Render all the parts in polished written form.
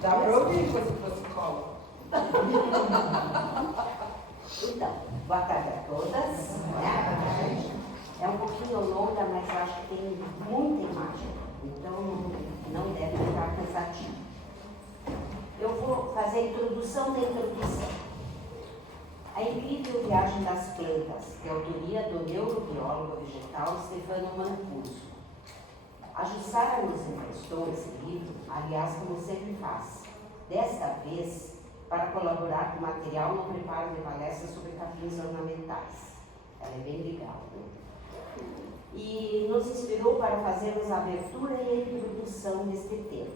Dá para ouvir quando você fala. Então, boa tarde a todas. É um pouquinho longa, mas eu acho que tem muita imagem, então não deve ficar cansativo. Eu vou fazer a introdução da introdução. A incrível viagem das plantas, de autoria do neurobiólogo vegetal Stefano Mancuso. A Jussara nos emprestou esse livro, aliás, como sempre faz, desta vez para colaborar com material no preparo de palestras sobre capins ornamentais. Ela é bem legal, né? E nos inspirou para fazermos a abertura e a introdução deste tema.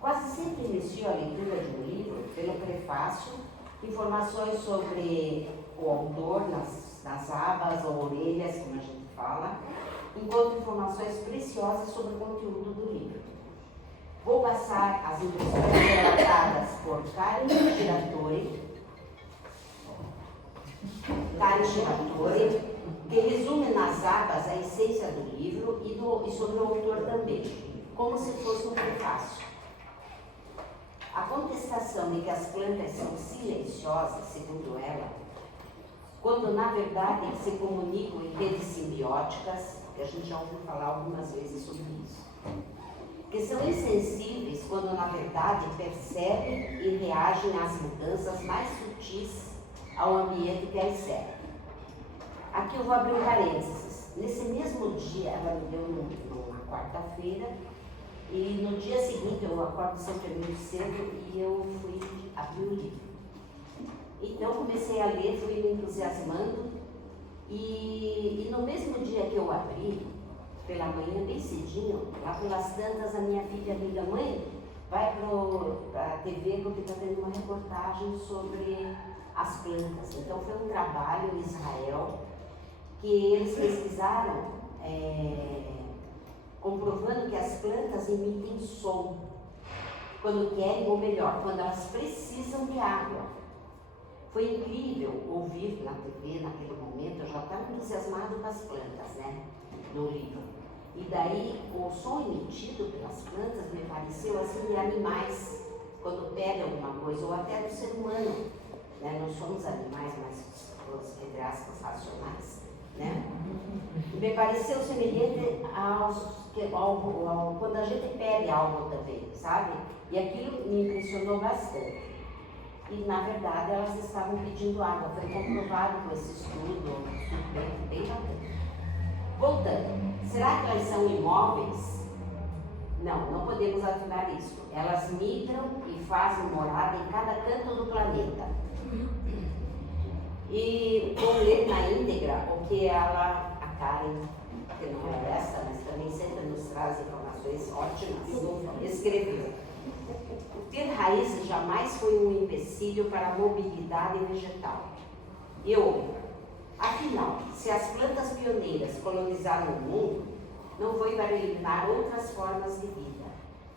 Quase sempre inicio a leitura de um livro pelo prefácio, informações sobre o autor nas abas ou orelhas, como a gente fala, enquanto informações preciosas sobre o conteúdo do livro. Vou passar as impressões relatadas por Karen Giratori, que resume nas abas a essência do livro e sobre o autor também, como se fosse um prefácio. A contestação de que as plantas são silenciosas, segundo ela, quando na verdade se comunicam em redes simbióticas, que a gente já ouviu falar algumas vezes sobre isso, que são insensíveis quando na verdade percebem e reagem às mudanças mais sutis ao ambiente que as cerca. Aqui eu vou abrir um parênteses. Nesse mesmo dia, ela me deu numa quarta-feira, e no dia seguinte eu acordo sempre muito cedo e eu fui abrir o livro. Então comecei a ler, fui me entusiasmando e no mesmo dia que eu abri, pela manhã, bem cedinho, lá pelas tantas, a minha filha liga: mãe, vai para a TV porque está tendo uma reportagem sobre as plantas. Então foi um trabalho em Israel que eles pesquisaram, comprovando que as plantas emitem som quando querem, ou melhor, quando elas precisam de água. Foi incrível ouvir na TV naquele momento. Eu já estava entusiasmado com as plantas, né, no livro. E daí o som emitido pelas plantas me pareceu assim de animais, quando pedem alguma coisa, ou até do ser humano, né? Nós somos animais, mas entre aspas racionais, né? Me pareceu semelhante quando a gente pede algo também, sabe? E aquilo me impressionou bastante. E na verdade elas estavam pedindo água, foi comprovado com esse estudo bem bacana. Voltando, será que elas são imóveis? Não podemos afirmar isso. Elas migram e fazem morada em cada canto do planeta. E vou ler na íntegra o que a Karen, que não é essa, mas também sempre nos traz informações ótimas, escreveu: ter raízes jamais foi um empecilho para a mobilidade vegetal. E outra: afinal, se as plantas pioneiras colonizaram o mundo, não foi para eliminar outras formas de vida,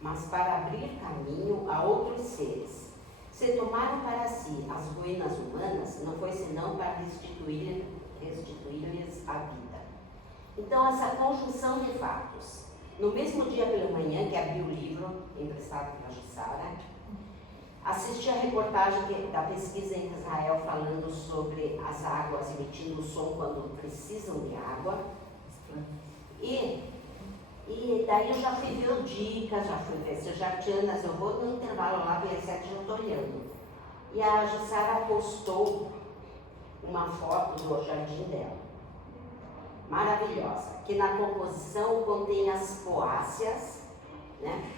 mas para abrir caminho a outros seres. Se tomaram para si as ruínas humanas, não foi senão para restituir-lhes a vida. Então, essa conjunção de fatos. No mesmo dia pela manhã que abri o livro, emprestado pela Jussara, assisti a reportagem da pesquisa em Israel falando sobre as águas emitindo som quando precisam de água. E daí eu já fui ver dicas, já fui ver se jardianas, eu vou no intervalo lá, pelas 7 já estou olhando. E a Jussara postou uma foto do jardim dela, maravilhosa, que na composição contém as poáceas, né?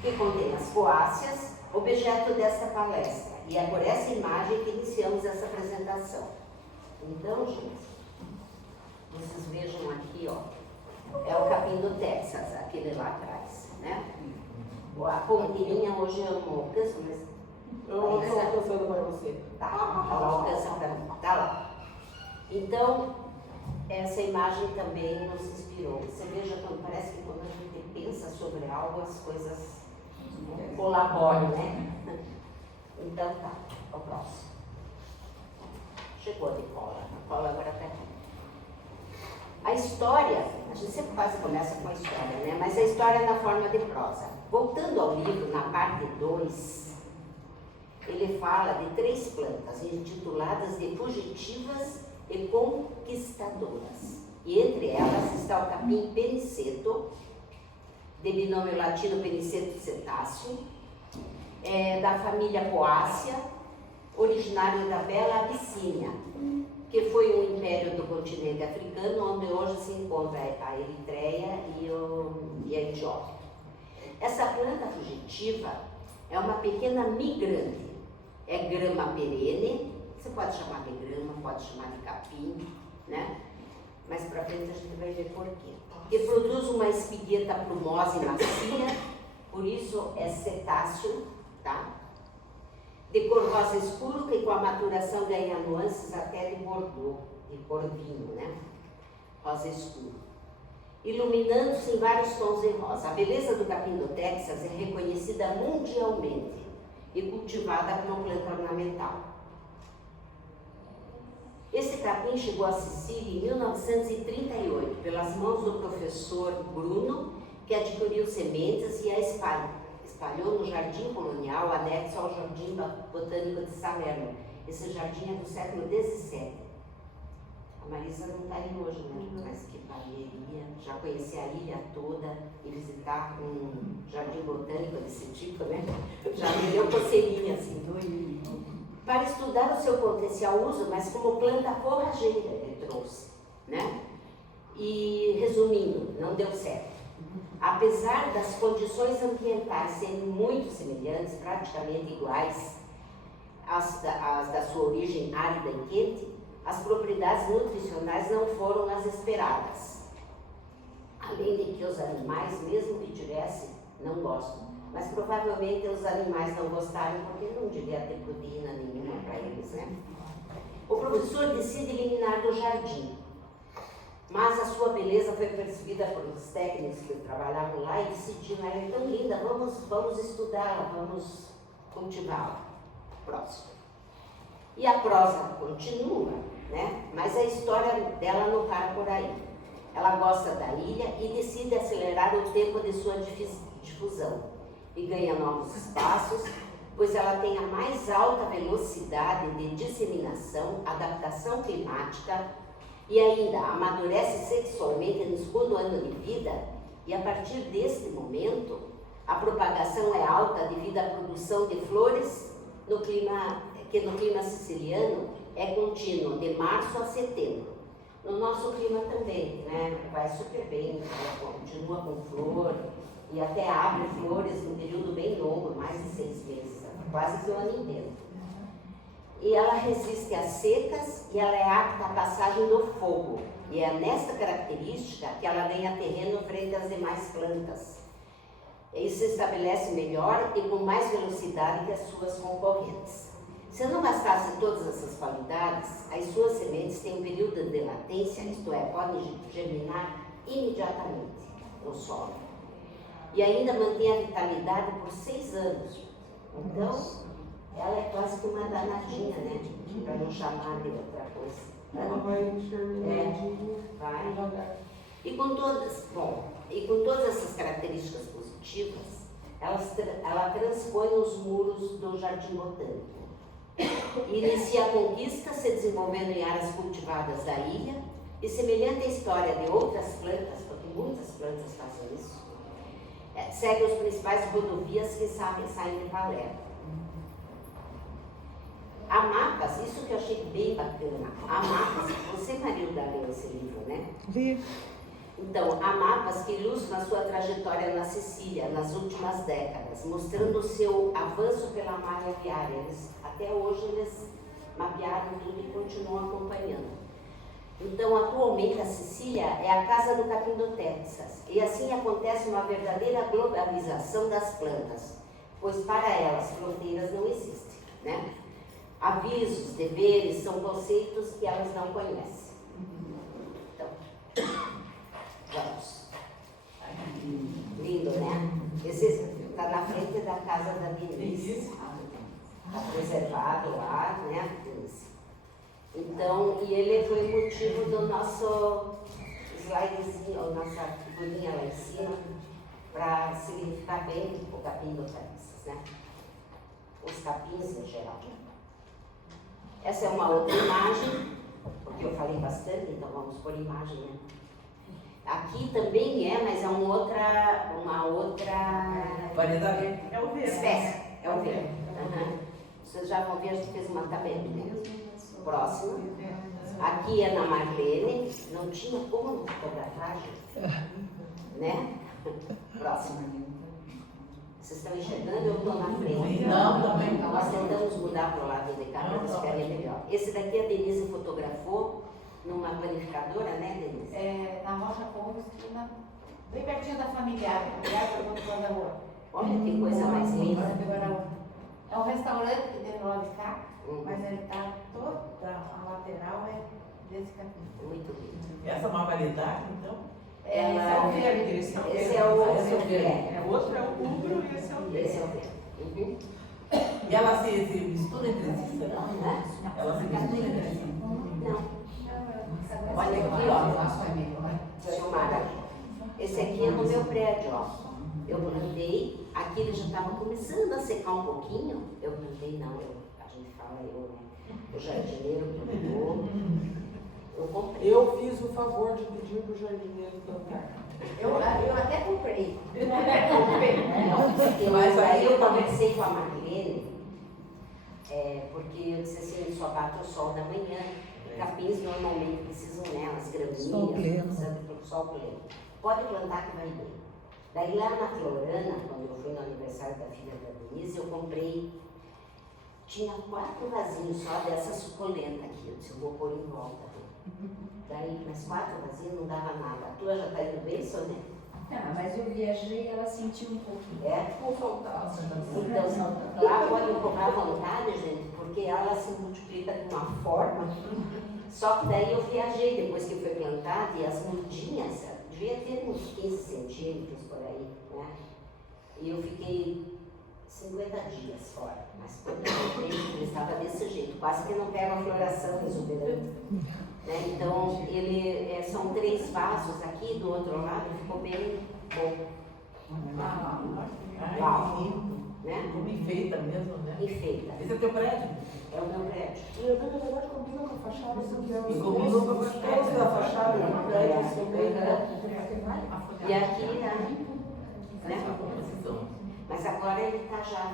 Que contém as poáceas, objeto desta palestra. E é por essa imagem que iniciamos essa apresentação. Então, gente, vocês vejam aqui, ó, é o capim do Texas, aquele lá atrás, né? A pontinha hoje eu não alcanço, mas... Eu estou alcançando para você. Tá, ela alcança para mim, tá lá. Então, essa imagem também nos inspirou. Você veja, parece que quando a gente pensa sobre algo, as coisas colaboram, né? Então tá, o próximo. Chegou de cola, a cola agora tá aqui. A história, a gente sempre quase começa com a história, né? Mas a história é na forma de prosa. Voltando ao livro, na parte 2, ele fala de 3 plantas intituladas de fugitivas e conquistadoras. E entre elas está o capim peniceto, de binômio latino peniceto cetáceo, da família Poácea, originário da Bela Abissínia, que foi um império do continente africano, onde hoje se encontra a Eritreia e a Etiópia. Essa planta fugitiva é uma pequena migrante, é grama perene, você pode chamar de grama, pode chamar de capim, né? Mas para frente a gente vai ver por quê. Que produz uma espigueta plumosa e macia, por isso é cetáceo, tá? De cor rosa escuro, que com a maturação ganha nuances até de bordô, de cor vinho, né? Rosa escuro. Iluminando-se em vários tons de rosa. A beleza do capim do Texas é reconhecida mundialmente e cultivada como planta ornamental. Esse capim chegou a Sicília em 1938, pelas mãos do professor Bruno, que adquiriu sementes e a espalhou no jardim colonial anexo ao Jardim Botânico de Salerno. Esse jardim é do século XVII. A Marisa não está aí hoje, né? Mas que valeria já conhecer a ilha toda e visitar um jardim botânico desse tipo, né? Já me deu coceirinha assim. Para estudar o seu potencial uso, mas como planta forrageira ele trouxe, né? E resumindo, não deu certo. Apesar das condições ambientais serem muito semelhantes, praticamente iguais às da sua origem árida e quente, as propriedades nutricionais não foram as esperadas. Além de que os animais, mesmo que tivessem, não gostam. Mas provavelmente os animais não gostaram porque não devia ter proteína nenhuma para eles, né? O professor decide eliminar do jardim, mas a sua beleza foi percebida pelos técnicos que trabalhavam lá e decidiram: ela é tão linda, vamos estudá-la, vamos cultivá-la. Próximo. E a prosa continua, né? Mas a história dela não para por aí. Ela gosta da ilha e decide acelerar o tempo de sua difusão. E ganha novos espaços, pois ela tem a mais alta velocidade de disseminação, adaptação climática e ainda amadurece sexualmente no segundo ano de vida, e a partir deste momento a propagação é alta devido à produção de flores que no clima siciliano é contínuo, de março a setembro. No nosso clima também, né? Vai super bem, continua com flor e até abre flores num período bem longo, mais de 6 meses, quase que o ano inteiro. E ela resiste às secas e ela é apta à passagem do fogo. E é nessa característica que ela ganha terreno frente às demais plantas. E se estabelece melhor e com mais velocidade que as suas concorrentes. Se não bastasse todas essas qualidades, as suas sementes têm um período de latência, isto é, podem germinar imediatamente no solo. E ainda mantém a vitalidade por 6 anos. Então, ela é quase que uma danadinha, né? Para não chamar de outra coisa. Ela vai germinadinha. Vai. E com todas essas características positivas, ela transpõe os muros do Jardim Botânico. Inicia a conquista, se desenvolvendo em áreas cultivadas da ilha, e semelhante à história de outras plantas, porque muitas plantas fazem isso, segue os principais rodovias que saem de Palermo. Há mapas, isso que eu achei bem bacana, há mapas, você, Marilda, leu esse livro, né? Vi. Então, há mapas que ilustram a sua trajetória na Sicília nas últimas décadas, mostrando o seu avanço pela malha viária. Até hoje eles mapearam tudo e continuam acompanhando. Então, atualmente a Sicília é a casa do capim do Texas, e assim acontece uma verdadeira globalização das plantas, pois para elas fronteiras não existem, né? Avisos, deveres são conceitos que elas não conhecem. Então, vamos. Lindo, né? Esse está na frente da casa da Denise. Está preservado lá, né, Denise? Então, e ele foi motivo do nosso slidezinho, a nossa figurinha lá em cima, para significar bem o capim do Texas, né? Os capins em geral. Essa é uma outra imagem, porque eu falei bastante, então vamos por imagem, né? Aqui também é, mas é uma outra Variedade. É o verde. espécie. É o verde. Vocês já vão ver, a gente fez uma tabela. Próxima. Aqui é na Marlene, não tinha como não fotografar, né? Próxima. Vocês estão enxergando, eu estou na frente. Não, também. Nós tentamos mudar para o lado de cá para que ficaria melhor. Esse daqui a Denise fotografou numa planificadora, né, Denise? É, na Rocha Pombo, esquina, bem pertinho da familiar do outro lado da rua. Olha que coisa mais linda. É um restaurante que tem do lado de cá, Uhum. mas ele está toda a lateral é desse capim. Muito lindo. Essa é uma variedade, então? É, esse é o verde. Esse é o Esse verde. é o Esse é o verde. É, o outro é o rubro e esse é o verde. Esse é o verde. Uhum. E ela se mistura entre si, será? Né? Ela se mistura entre si. Não. Olha aqui, ó. Silmara, esse aqui é no meu prédio, ó. Eu plantei, aqui ele já estava começando a secar um pouquinho. Eu plantei, não, a gente fala eu, né? O jardineiro plantou. Eu comprei. Eu fiz o favor de pedir para o jardineiro plantar. Eu até comprei. Mas aí eu conversei com a Marlene, porque eu disse assim, só bate o sol da manhã. Capins normalmente precisam, né, as graminhas, precisam do sol pleno. Pode plantar que vai bem. Daí lá na Florana, quando eu fui no aniversário da filha da Denise, eu comprei, tinha 4 vasinhos só dessa suculenta aqui, eu disse, eu vou pôr em volta. Daí, mas 4 vasinhos não dava nada. A tua já está indo bem, Sônia? Ah, mas eu viajei e ela sentiu um pouquinho. É? Vou faltar. Então, lá pode cobrar à vontade, gente, porque ela se multiplica de uma forma. Só que daí eu viajei depois que foi plantada e as mudinhas, devia ter uns 15 centímetros por aí, né? E eu fiquei 50 dias fora. Mas quando eu voltei, ele estava desse jeito, quase que não pega a floração exuberante. Né? Então, ele, são 3 vasos aqui, do outro lado ficou bem bom. Ai, que lindo. Né? Como enfeita mesmo, né? Enfeita. Esse é teu prédio? É o meu prédio. E na verdade combina com a fachada, assim, que é E os combina com a os fachada. tons da fachada do prédio também, né? E aqui, né? Essa composição. Mas agora ele está já.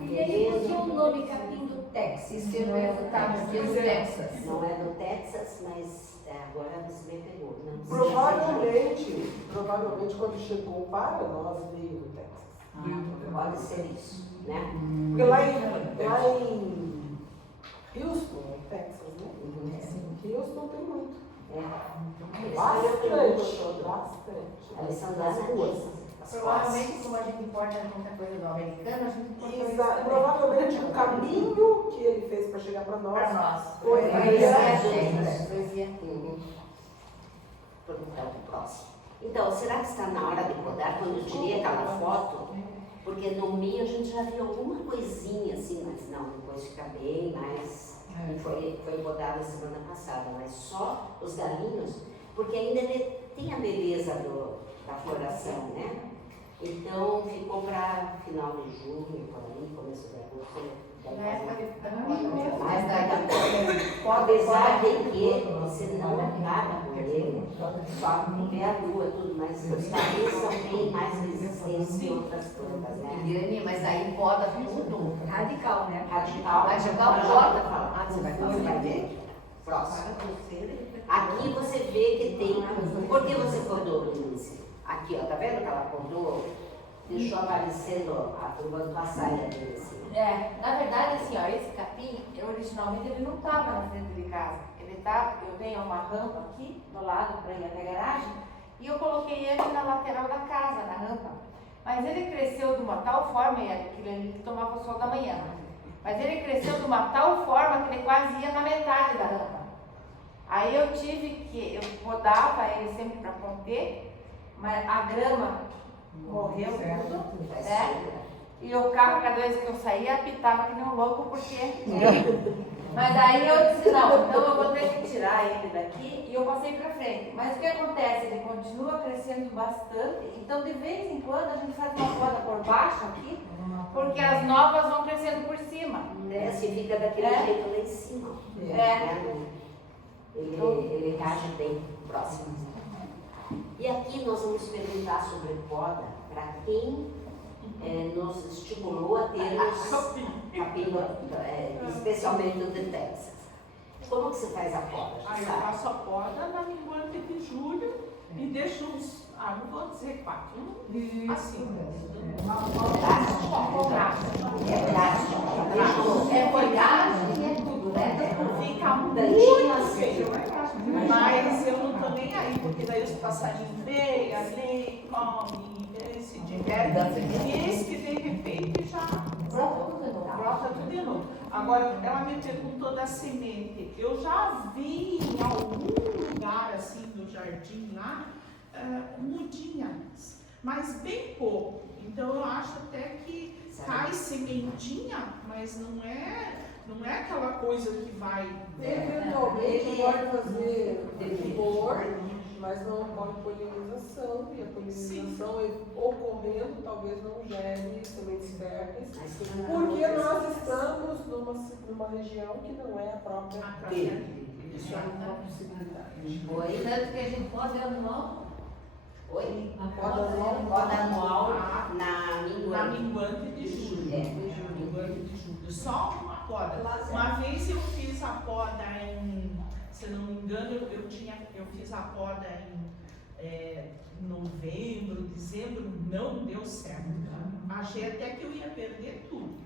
E aí, por que o nome capim do Texas? Se não é do Texas. Não é do Texas, mas agora você me pegou. Não, Provavelmente quando chegou para nós veio do Texas. pode ser isso, né? Porque lá em Houston, no Texas, né? Houston tem muito. Bastante. Eles são Nas das ruas. Provavelmente, como a gente importa muita coisa do americano, a gente importa isso Exato. também. Provavelmente o caminho que ele fez para chegar para nós. Para nós. Foi Conhecia a a gente. gente. Conhecia. Então, o próximo. Então, será que está na hora de podar? Quando eu tirei aquela foto, porque no meio a gente já viu alguma coisinha assim, mas não, depois fica bem mais. Foi podado semana passada, mas só os galinhos, porque ainda ele tem a beleza da floração, né? Então ficou para final de junho, por aí, começo de agosto. Na época de Mas apesar de que você não acaba com ele, só porque a lua, tudo, mas os caminhos são bem mais resistentes que outras plantas, né? Irene, mas aí poda tudo. Radical, né? Radical. Vai jogar o Bota. bota. Ah, você vai Você vai fazer. ver? Próximo. Aqui você vê que tem. Por que você podou, Denise? Aqui, ó, tá vendo que ela podou? Deixou aparecendo a curvando a saia dele assim. Na verdade, assim, ó, esse capim, originalmente ele não estava na frente de casa. Ele tá, eu tenho uma rampa aqui do lado para ir até a garagem e eu coloquei ele na lateral da casa, na rampa. Mas ele cresceu de uma tal forma, e aquilo ele tomava o sol da manhã, mas ele cresceu de uma tal forma que ele quase ia na metade da rampa. Aí eu eu podava ele sempre para conter, mas a grama morreu tudo, né? E o carro, cada vez que eu saía, apitava que nem um louco, porque... Mas aí eu disse, não, então eu vou ter que tirar ele daqui e eu passei para frente. Mas o que acontece? Ele continua crescendo bastante, então de vez em quando a gente faz uma poda por baixo aqui, porque as novas vão crescendo por cima. Assim fica daquele jeito lá em cima. Né? Ele reage bem próximo. E aqui nós vamos perguntar sobre poda para quem nos estimulou a termos capim, especialmente o de Texas. Como que você faz a poda? Aí eu faço a poda na minguante de julho e deixo uns, não vou dizer 4, assim. É drástico. É folhagem e é tudo, né? Fica muito feio, mas eu não tô nem aí, porque daí os passarinhos veem, ali, comem, se divertem, e esse que de repente já brota tudo de novo. Agora, ela me perguntou da semente. Eu já vi em algum lugar assim do jardim lá, mudinhas, mas bem pouco. Então eu acho até que cai sementinha, mas não é aquela coisa que vai. Eventualmente pode fazer flor, mas não ocorre polinização, e a polinização ocorrendo talvez não gere sementes férteis, porque nós estamos numa região que não é a própria dele. Isso é uma possibilidade. Tanto que a gente pode anual. Oi? Poda anual na minguante de julho. Minguante de julho. Só uma poda. Uma vez eu fiz a poda se eu não me engano, eu fiz a poda em novembro, dezembro, não deu certo. Achei até que eu ia perder tudo,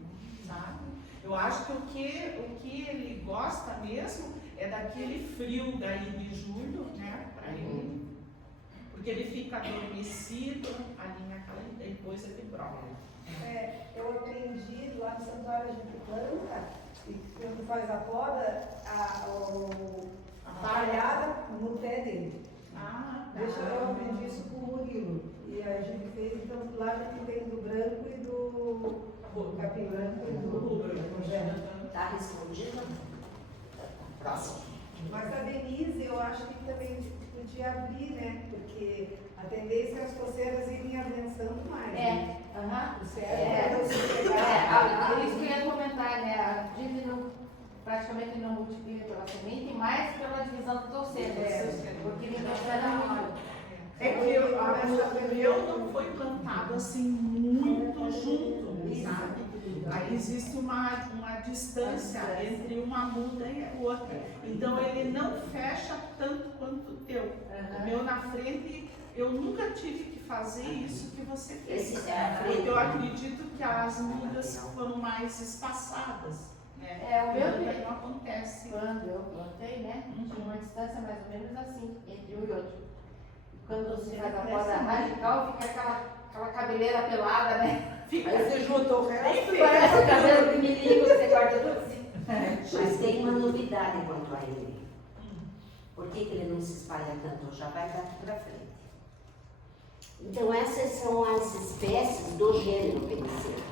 sabe? Eu acho que o que ele gosta mesmo é daquele frio daí de julho, né? Pra ele, porque ele fica adormecido ali naquela coisa de brota. Eu aprendi lá no Santuário de Planta, e quando faz a poda, a palhada no pé dele. Eu aprendi isso com o Murilo. E a gente fez, então lá a gente tem do branco e do capim branco e do rubro. Está respondido? Próximo. Mas a Denise, eu acho que também podia abrir, né? Porque a tendência é as coceiras irem avançando mais. Isso que eu ia comentar, né? A gente praticamente não multiplica pela semente, mas pela divisão do torceiro, porque ele interfere muito. É que o meu não foi plantado assim muito junto, sabe? Aí existe uma distância entre uma muda e a outra. Então ele não fecha tanto quanto o teu. O meu na frente, eu nunca tive que fazer isso que você fez. Porque eu acredito que as mudas foram mais espaçadas. O meu também não acontece. Quando eu plantei, né? Tinha uma distância mais ou menos assim, entre um e outro. Quando você faz a poda radical, fica aquela cabeleira pelada, né? Aí você junta o resto. Parece o cabelo de menino que você corta tudo assim. Mas tem uma novidade quanto a ele. Por que ele não se espalha tanto? Já vai daqui para frente. Então essas são as espécies do gênero Pennicetum.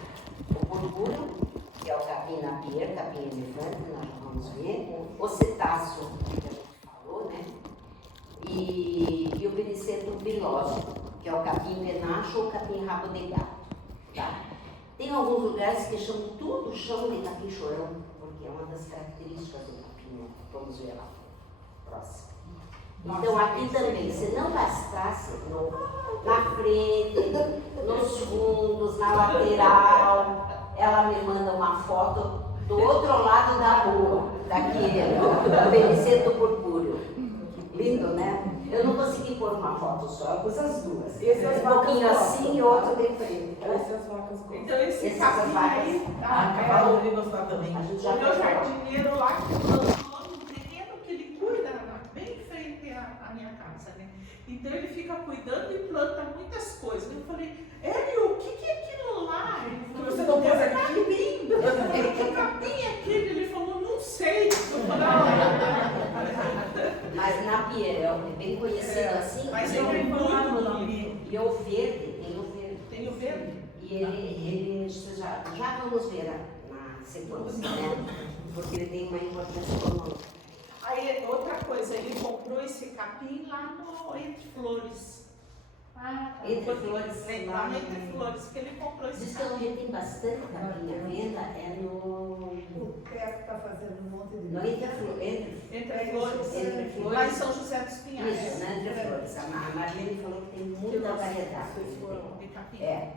O purpúreo, que é o capim napier, capim elefante, nós vamos ver. O cetáceo, que a gente falou, né? E o Pennicetum piloso, que é o capim penacho ou capim rabo de gato. Tá? Tem alguns lugares que chamam tudo de capim chorão, porque é uma das características do capim. Vamos ver lá. Próximo. Então aqui também, se não bastasse na frente, nos fundos, na lateral, ela me manda uma foto do outro lado da rua, daquele, do Pennicetum purpúreo. Lindo, né? Eu não consegui pôr uma foto só, eu pus as duas. Um pouquinho assim e outro de frente. Essas vacas gostam. Então esse capim aí, Cavalo de gostar também. A gente o já meu falou. jardineiro lá que plantou no terreno que ele cuida, bem em frente à minha casa, né? Então ele fica cuidando e planta muitas coisas. Eu falei, Hélio, o que é aquilo lá? Ele falou, Você não pôs aqui? capim. Que capim é aquele? Ele falou, não sei. Eu falei, Mas napier é bem conhecido assim. mas e eu o tenho muito nome. e o verde, tem o verde. Tem o verde? E ele já vamos ver nas se fosse, né? Porque ele tem uma importância econômica. Aí, outra coisa, ele comprou esse capim lá no Entre Flores. Entre Flores, Lá no Entre Flores, que ele comprou esse diz que capim. onde tem bastante capim à venda é no O Pepe está fazendo um monte de. Entre Flores. Entre Flores. Lá em São José dos Pinhais. Isso, né? Entre Flores. A Marlene falou que tem muita variedade. De capim. É.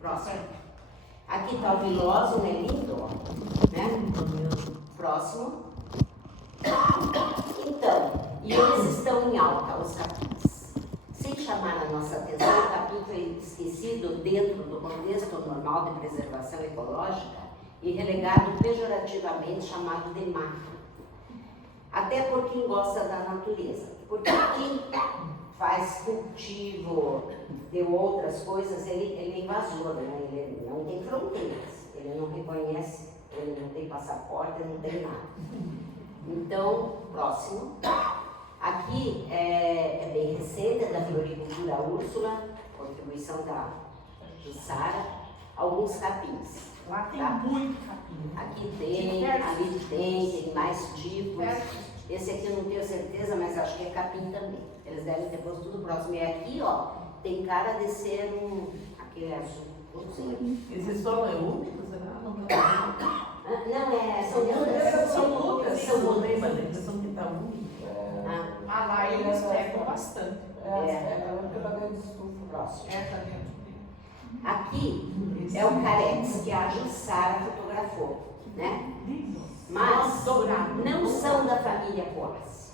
Próximo. Aqui está o Viloso, né? Lindo, ó. Né? Próximo. Então, e eles estão em alta, os capins. Sem chamar a nossa atenção, o capim foi esquecido dentro do contexto normal de preservação ecológica e relegado pejorativamente chamado de mato. Até por quem gosta da natureza. Porque quem faz cultivo de outras coisas, ele é invasor, né? Ele não tem fronteiras, ele não reconhece, ele não tem passaporte, ele não tem nada. Então, próximo. Aqui é bem recente, é da Floricultura Úrsula, contribuição do Sara, alguns capins. Lá tem Tá. muito capim. Aqui tem, ali tem mais tipos. Esse aqui eu não tenho certeza, mas acho que é capim também. Eles devem ter posto tudo próximo. E aqui, ó, tem cara de ser aquele azul. Esse solo é úmido, será? Não, são mudas. São mudas. São mudas. Mas a impressão que está úmido. Ah, lá eles pegam bastante. Porque tá dentro de estufa. Próximo. Tá dentro. Aqui é o carex que a Jussara fotografou, né? Mas não são da família Poales,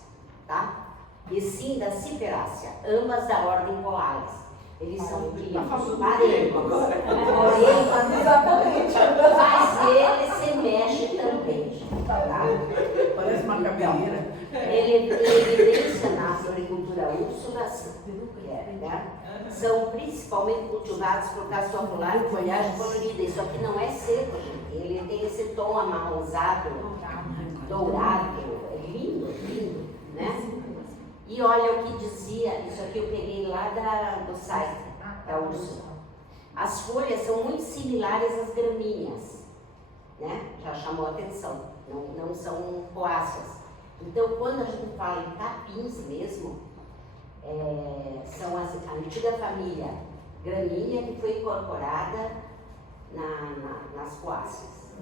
tá? E sim da Ciperácea, ambas da ordem Poales. Eles são primos, parentes. Exatamente. Mas ele se mexe também, tá? Parece uma cabeleira. Ele tem evidência na floricultura Úrsula, né? São principalmente cultivados por castofular e folhagem colorida. Isso aqui não é seco, gente. Ele tem esse tom amarronzado, dourado, é lindo, lindo, né? E olha o que dizia, isso aqui eu peguei lá do site da Úrsula. As folhas são muito similares às gramíneas, né? Já chamou a atenção, não são poáceas. Então, quando a gente fala em capins mesmo, são a antiga família gramínea que foi incorporada nas poáceas,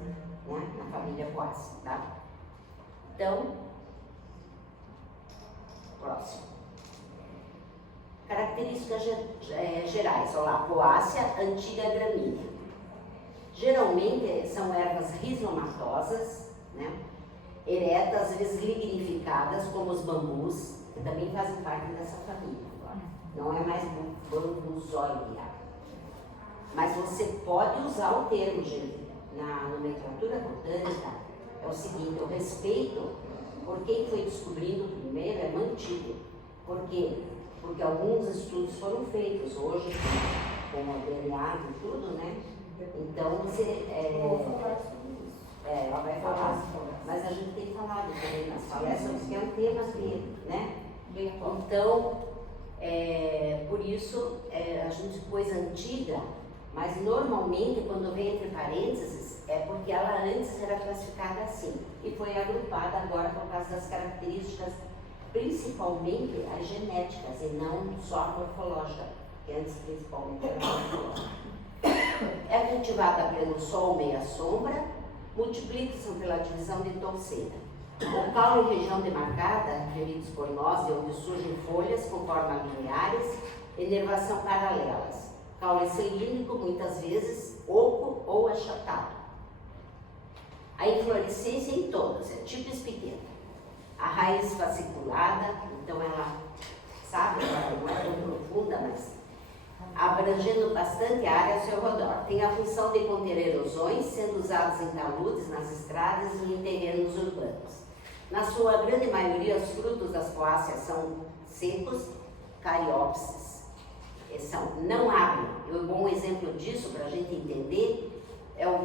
né? Na família poácea, tá? Então, próximo. Características gerais, olha lá, poácea, antiga gramínea. Geralmente são ervas rizomatosas, né? Eretas, às vezes lignificadas, como os bambus, que também fazem parte dessa família. Não é mais bambusóidea. Mas você pode usar o termo, gente. Na nomenclatura botânica, é o seguinte: o respeito por quem foi descobrindo primeiro é mantido. Por quê? Porque alguns estudos foram feitos hoje, com o DNA e tudo, né? Então você. Ela vai falar, mas a gente tem falado também nas palestras, que é um tema dele, né? Então, por isso, a gente pôs antiga, mas normalmente quando vem entre parênteses, é porque ela antes era classificada assim, e foi agrupada agora por causa das características, principalmente as genéticas, e não só a morfológica, que antes principalmente era morfológica. É cultivada pelo sol meia sombra, multiplica-se pela divisão de touceira. O caule em região demarcada, referidos por nós, de onde surgem folhas com formas lineares e nervação paralelas. Caule cilíndrico, muitas vezes oco ou achatado. A inflorescência em todas, é tipo espigueta. A raiz fasciculada, então ela, sabe, ela não é tão profunda, mas abrangendo bastante área ao seu redor. Tem a função de conter erosões, sendo usados em taludes, nas estradas e em terrenos urbanos. Na sua grande maioria, os frutos das poáceas são secos, cariópsis. Não abrem. Um bom exemplo disso, para a gente entender, é o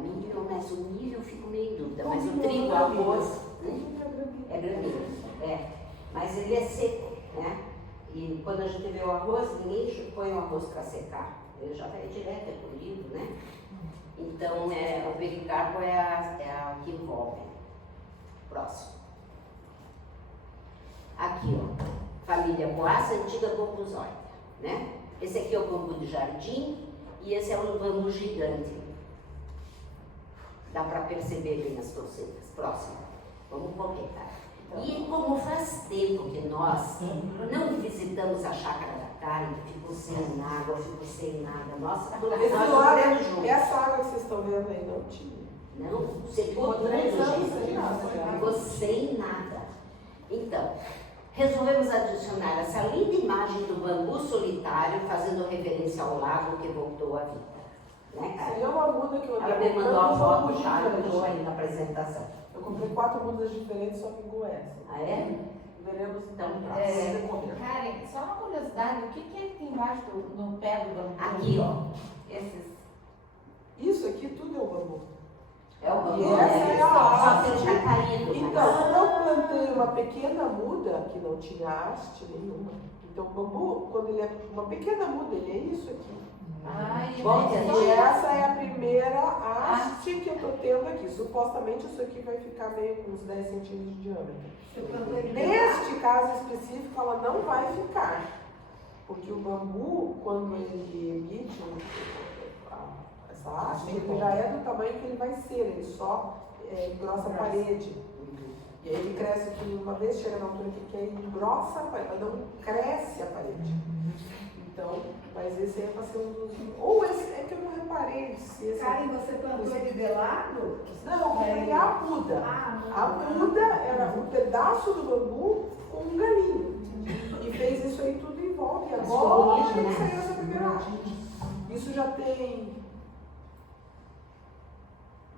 milho, mas o milho eu fico meio em dúvida, mas o trigo, o arroz, é gramíneo, mas ele é seco, né? E quando a gente vê o arroz, ninguém põe o arroz para secar, ele já vai direto, é colhido, né? Então, o policarpo é a que envolve. Próximo. Aqui, ó, família Poaça, antiga bambuzóide, né? Esse aqui é o bambu de jardim e esse é o bambu gigante. Dá para perceber bem as torcidas. Próximo. Vamos completar. E como faz tempo que nós não visitamos a chácara da Karen, ficou sem água, ficou sem nada. Nossa, Esse nós lado, sofremos juntos. essa água que vocês estão vendo aí não tinha. Não, secou Ficou tudo, 3 anos sem gente. nada. Ficou sem nada. Então, resolvemos adicionar essa linda imagem do bambu solitário, fazendo referência ao lago que voltou à vida. Né, cara? Seria uma muda que eu Ela me mandou a comprando foto, bambu tá? Eu estou gigante. aí na apresentação. Eu comprei 4 mudas diferentes, só que igual essa. Ah, é? Veremos então pra É, comer. Karen, só uma curiosidade, o que é que tem embaixo no pé do bambu? Aqui, ó. Esses. Isso aqui tudo é o bambu. É o bambu. E essa né? é a Só que haste. ele tá caído. Então, mas- eu plantei uma pequena muda que não tinha haste nenhuma. Então, o bambu, quando ele é uma pequena muda, ele é isso aqui. Ai, Bom, E essa é a primeira haste que eu tô tendo aqui. Supostamente isso aqui vai ficar meio com uns 10 centímetros de diâmetro. Você plantou ele Neste caso específico, ela não vai ficar. Porque o bambu, quando ele emite essa haste, ele já é do tamanho que ele vai ser. Ele só engrossa a parede. E aí ele cresce aqui, uma vez chega na altura que ele engrossa a parede, mas não cresce a parede. Então, mas esse aí é para ser um dos... Ou esse, é que eu não reparei se esse... Karen, você plantou ele de lado? Não, eu comprei a muda. A muda era um pedaço do bambu com um galinho. E fez isso aí tudo em volta. E Mas ficou agora bonito, né? saiu essa primeira haste. Isso já tem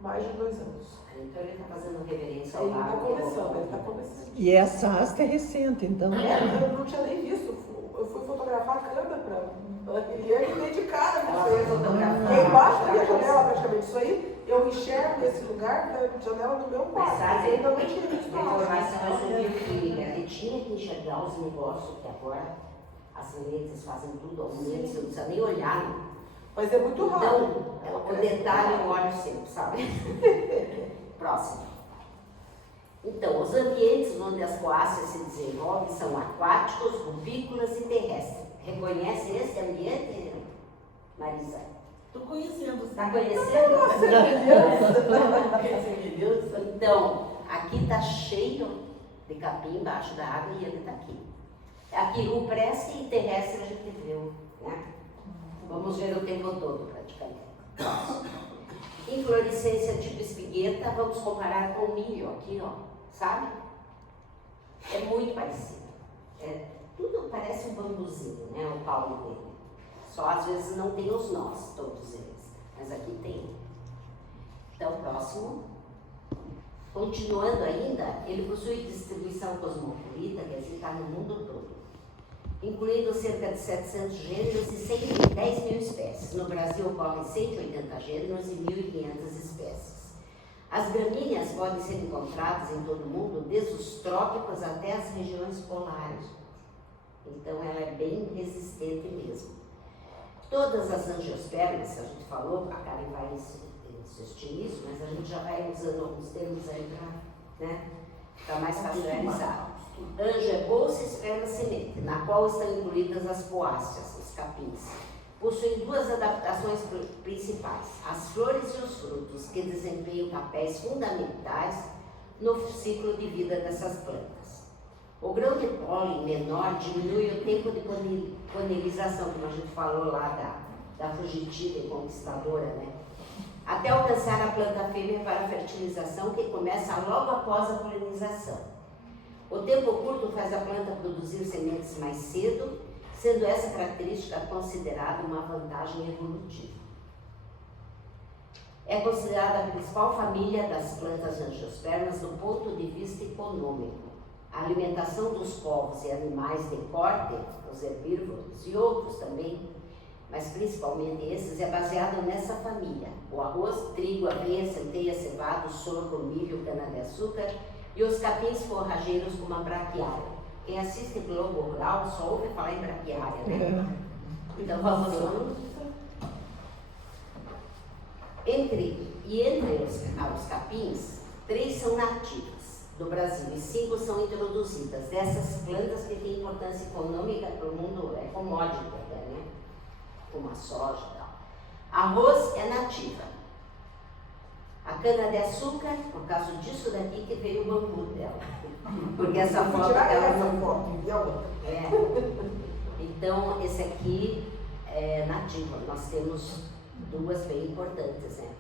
mais de 2 anos. Então ele está fazendo reverência ao Ele está lago. começando, ele está começando. E essa haste é recente, então. Eu não tinha nem visto. Eu fui fotografar a câmera para ele dei de cara com Ela isso foi aí. fotografar. E embaixo da minha janela, praticamente, isso aí, eu enxergo esse lugar da janela do meu Mas quarto. sabe, Eu ainda não tinha visto a informação nada. eu subi que a gente tinha que enxergar os negócios que agora as letras fazem tudo ao momento, você não precisa nem olhar. Não. Mas é muito rápido. Então, o detalhe eu olho sempre, sabe? Próximo. Então, os ambientes onde as poáceas se desenvolvem são aquáticos, rubícolas e terrestres. Reconhece esse ambiente, Marisa? Estou conhecendo. Está conhecendo? Então, aqui está cheio de capim embaixo da água e ele está aqui. Aqui o preste e terrestre a gente viu, né? Vamos ver o tempo todo praticamente. Inflorescência tipo espigueta, vamos comparar com o milho aqui, ó, sabe? É muito parecido. Tudo parece um bambuzinho, né? O pau dele. Só às vezes não tem os nós, todos eles. Mas aqui tem. Então, próximo. Continuando ainda, ele possui distribuição cosmopolita, quer dizer, está no mundo todo, incluindo cerca de 700 gêneros e 110 mil espécies. No Brasil ocorrem 180 gêneros e 1.500 espécies. As gramíneas podem ser encontradas em todo o mundo, desde os trópicos até as regiões polares. Então ela é bem resistente mesmo. Todas as angiospermas, a gente falou, a Karen vai insistir nisso, mas a gente já vai usando alguns termos aí para, né, ficar mais familiarizado. Anjo é bolsa, esperma, semente, na qual estão incluídas as poáceas, os capins. Possuem 2 adaptações principais, as flores e os frutos, que desempenham papéis fundamentais no ciclo de vida dessas plantas. O grão de pólen menor diminui o tempo de polinização, como a gente falou lá da fugitiva e conquistadora, né? Até alcançar a planta fêmea para a fertilização, que começa logo após a polinização. O tempo curto faz a planta produzir sementes mais cedo, sendo essa característica considerada uma vantagem evolutiva. É considerada a principal família das plantas angiospermas do ponto de vista econômico. A alimentação dos povos e animais de corte, os herbívoros e outros também, mas principalmente esses, é baseado nessa família. O arroz, trigo, aveia, centeia, cevado, sorgo, milho, cana-de-açúcar e os capins forrageiros como a braquiária. Quem assiste Globo Rural só ouve falar em braquiária, né? Então vamos lá. Entre os capins, 3 são nativas do Brasil e 5 são introduzidas. Dessas plantas que têm importância econômica para o mundo, é commodity até, né? Como a soja e tal. Arroz é nativa. A cana-de-açúcar, por causa disso daqui que veio o bambu dela. Porque essa foto dela não... Então, esse aqui é nativo. Nós temos 2 bem importantes, né?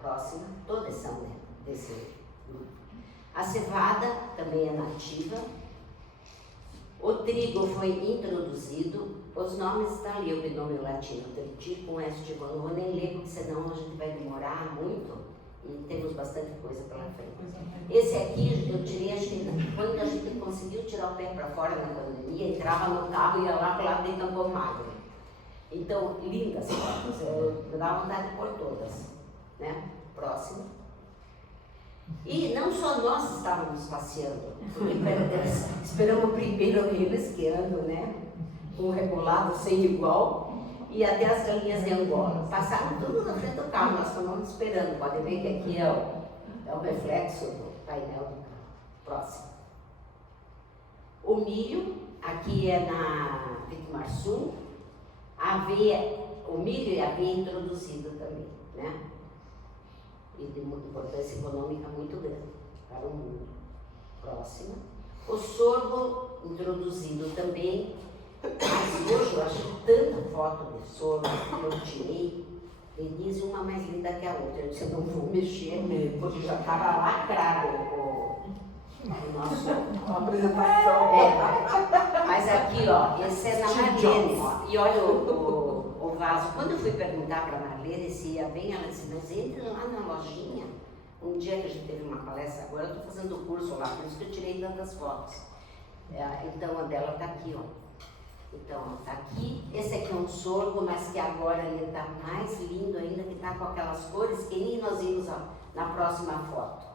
Próxima, todas são, né? Desse grupo. A cevada também é nativa. O trigo foi introduzido. Os nomes estão ali, o binômio latino, triticum, esticum. Não vou nem ler, porque senão a gente vai demorar muito e temos bastante coisa pela frente. Esse aqui eu tirei, acho que quando a gente conseguiu tirar o pé para fora na pandemia, entrava no carro e ia lá para lá dentro da pomada. Então, lindas fotos, eu dava vontade de pôr todas, né? Próximo. E não só nós estávamos passeando, esperamos o primeiro eles que andam, né? Com regulado sem igual, e até as galinhas de Angola. Passaram tudo na frente do carro, nós estamos esperando. Pode ver que aqui é o reflexo do painel do carro. Próximo. O milho, aqui é na Vitimarsum. A aveia, o milho e a aveia introduzido também, né? E de uma importância econômica muito grande para o mundo. Próxima. O sorgo introduzido também. Mas hoje eu acho tanta foto de sorgo que eu tirei. Denise, uma mais linda que a outra. Eu disse, não vou mexer, porque já estava lacrado o nosso... apresentação. Mas aqui, ó, esse é na Marlene, ó. E olha o vaso. Quando eu fui perguntar para a Marlene se ia bem, ela disse, mas entre lá na lojinha. Um dia que a gente teve uma palestra, agora eu estou fazendo o curso lá, por isso que eu tirei tantas fotos. Então a dela está aqui, ó. Então, está aqui. Esse aqui é um sorgo, mas que agora ele está mais lindo ainda, que está com aquelas cores que nem nós vimos na próxima foto.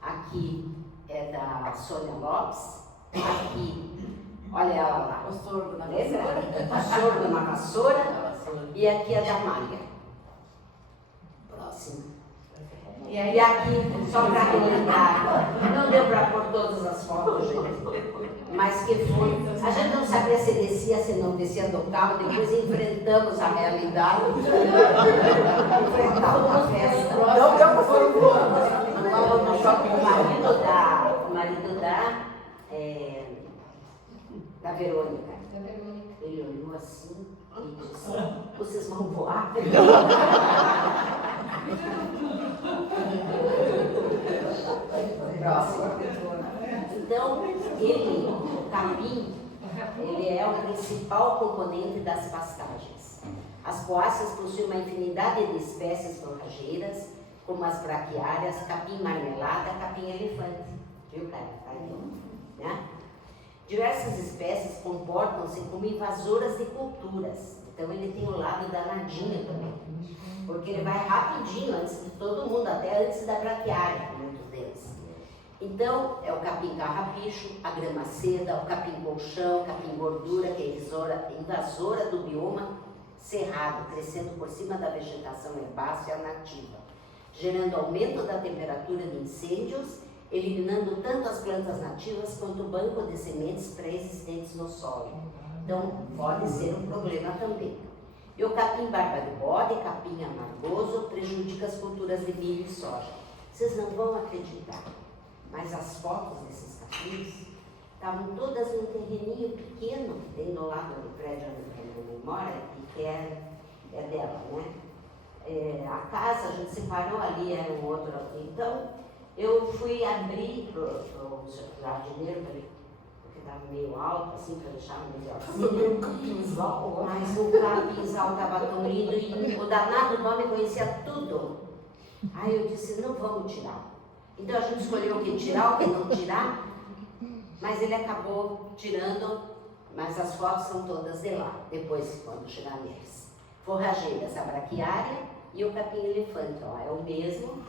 Aqui é da Sônia Lopes. Aqui, olha ela lá. O sorgo na Lembra? vassoura. O sorgo na vassoura. E aqui é da Maia. Próximo. E aqui, só para relembrar, não deu para pôr todas as fotos, gente, mas que foi. A gente não sabia se descia, se não descia do carro, depois enfrentamos a realidade. Enfrentamos uma festa. Não deu para pôr O marido da Verônica. Ele olhou assim e disse, vocês vão voar? Próximo. Então, o capim, ele é o principal componente das pastagens. As poáceas possuem uma infinidade de espécies forrageiras, como as braquiárias, capim marmelada, capim elefante. Viu, cara? Tá aí, né? Diversas espécies comportam-se como invasoras de culturas. Então ele tem o lado danadinho também. Porque ele vai rapidinho, antes de todo mundo, até antes da braquiária, muitos deles. Então, é o capim carrapicho, a grama seda, o capim colchão, capim gordura, que é invasora do bioma cerrado, crescendo por cima da vegetação herbácea nativa, gerando aumento da temperatura de incêndios, eliminando tanto as plantas nativas quanto o banco de sementes pré-existentes no solo. Então, pode ser um problema também. E o capim barba de bode, capim amargoso, prejudica as culturas de milho e soja. Vocês não vão acreditar, mas as fotos desses capins estavam todas num terreninho pequeno que tem do lado do prédio onde a minha mãe mora, e que é dela, né? A casa, a gente separou ali, era um outro. Então, eu fui abrir para o jardineiro, porque estava meio alto, assim, para deixar melhorzinho. um capinzal. Mas o capinzal estava tão lindo e o danado do homem conhecia tudo. Aí eu disse, não vamos tirar. Então a gente escolheu o que tirar, o que não tirar, mas ele acabou tirando, mas as fotos são todas de lá, depois quando chegar neles. Forrageiras, a braquiária e o capim elefante, ó, é o mesmo,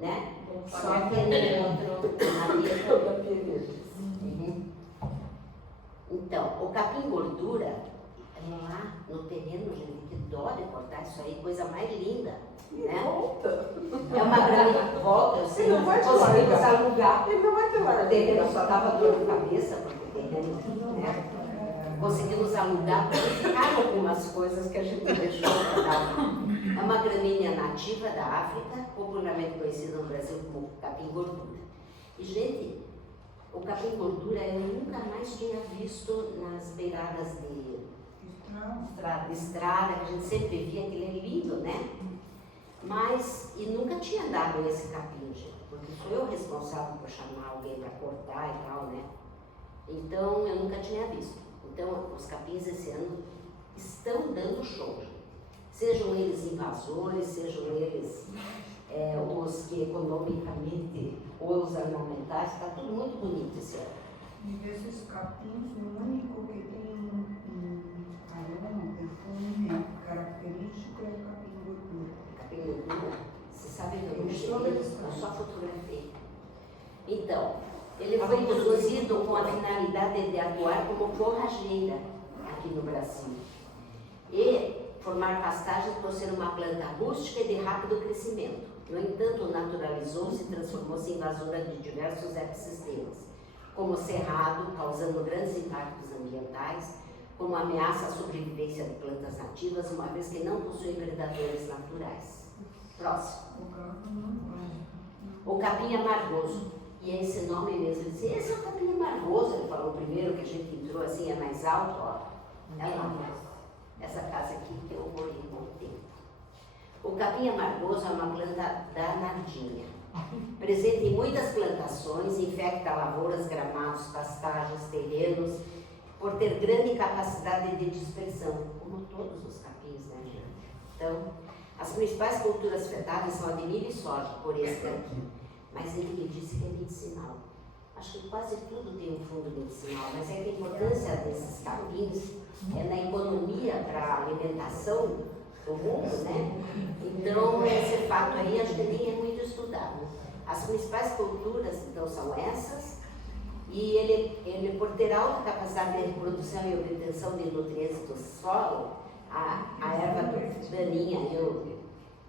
né? Só que ele outro Então, o capim gordura, lá no terreno, gente, que dó de cortar, isso aí, coisa mais linda. E Né? volta. É uma grande volta, eu sei, Ele não vai te conseguimos largar. alugar. Ele não vai ter O largado. terreno só dava dor de cabeça, porque o terreno, né? Conseguimos alugar para ficar algumas coisas que a gente deixou para dar. É uma gramínea nativa da África, popularmente conhecida no Brasil como capim-gordura. E, gente, o capim-gordura eu nunca mais tinha visto nas beiradas de estrada, que a gente sempre via, aquele é lindo, né? Mas, e nunca tinha dado esse capim, gente, porque sou eu responsável por chamar alguém para cortar e tal, né? Então, eu nunca tinha visto. Então, os capins esse ano estão dando show, gente. Sejam eles invasores, sejam eles os que economicamente, ou os ornamentais, está tudo muito bonito esse ano. E desses capins, o único que tem aroma, perfume característico é o capim-gordura. Capim-gordura, você sabe que eu não Eles todos cheguei, eles eu são. só fotografei. Então, ele foi produzido com a finalidade de atuar como forrageira aqui no Brasil e formar pastagens por ser uma planta rústica e de rápido crescimento. No entanto, naturalizou-se e transformou-se em invasora de diversos ecossistemas, como cerrado, causando grandes impactos ambientais, como ameaça à sobrevivência de plantas nativas, uma vez que não possui predadores naturais. Próximo. O capim amargoso. E é esse nome mesmo. Ele disse, esse é o capim amargoso. Ele falou primeiro que a gente entrou assim, é mais alto, ó. É lá. Essa casa aqui que eu morei há muito tempo. O capim amargoso é uma planta danadinha. Presente em muitas plantações, infecta lavouras, gramados, pastagens, terrenos, por ter grande capacidade de dispersão, como todos os capins, né, gente? Então, as principais culturas afetadas são a de milho e soja, por esse daqui. Mas ele me disse que é medicinal. Acho que quase tudo tem um fundo medicinal, mas é que a importância desses capins é na economia para a alimentação do mundo, né? Então, esse fato aí acho que nem é muito estudado. As principais culturas, então, são essas, e ele por ter alta capacidade de reprodução e obtenção de nutrientes do solo, a erva daninha, eu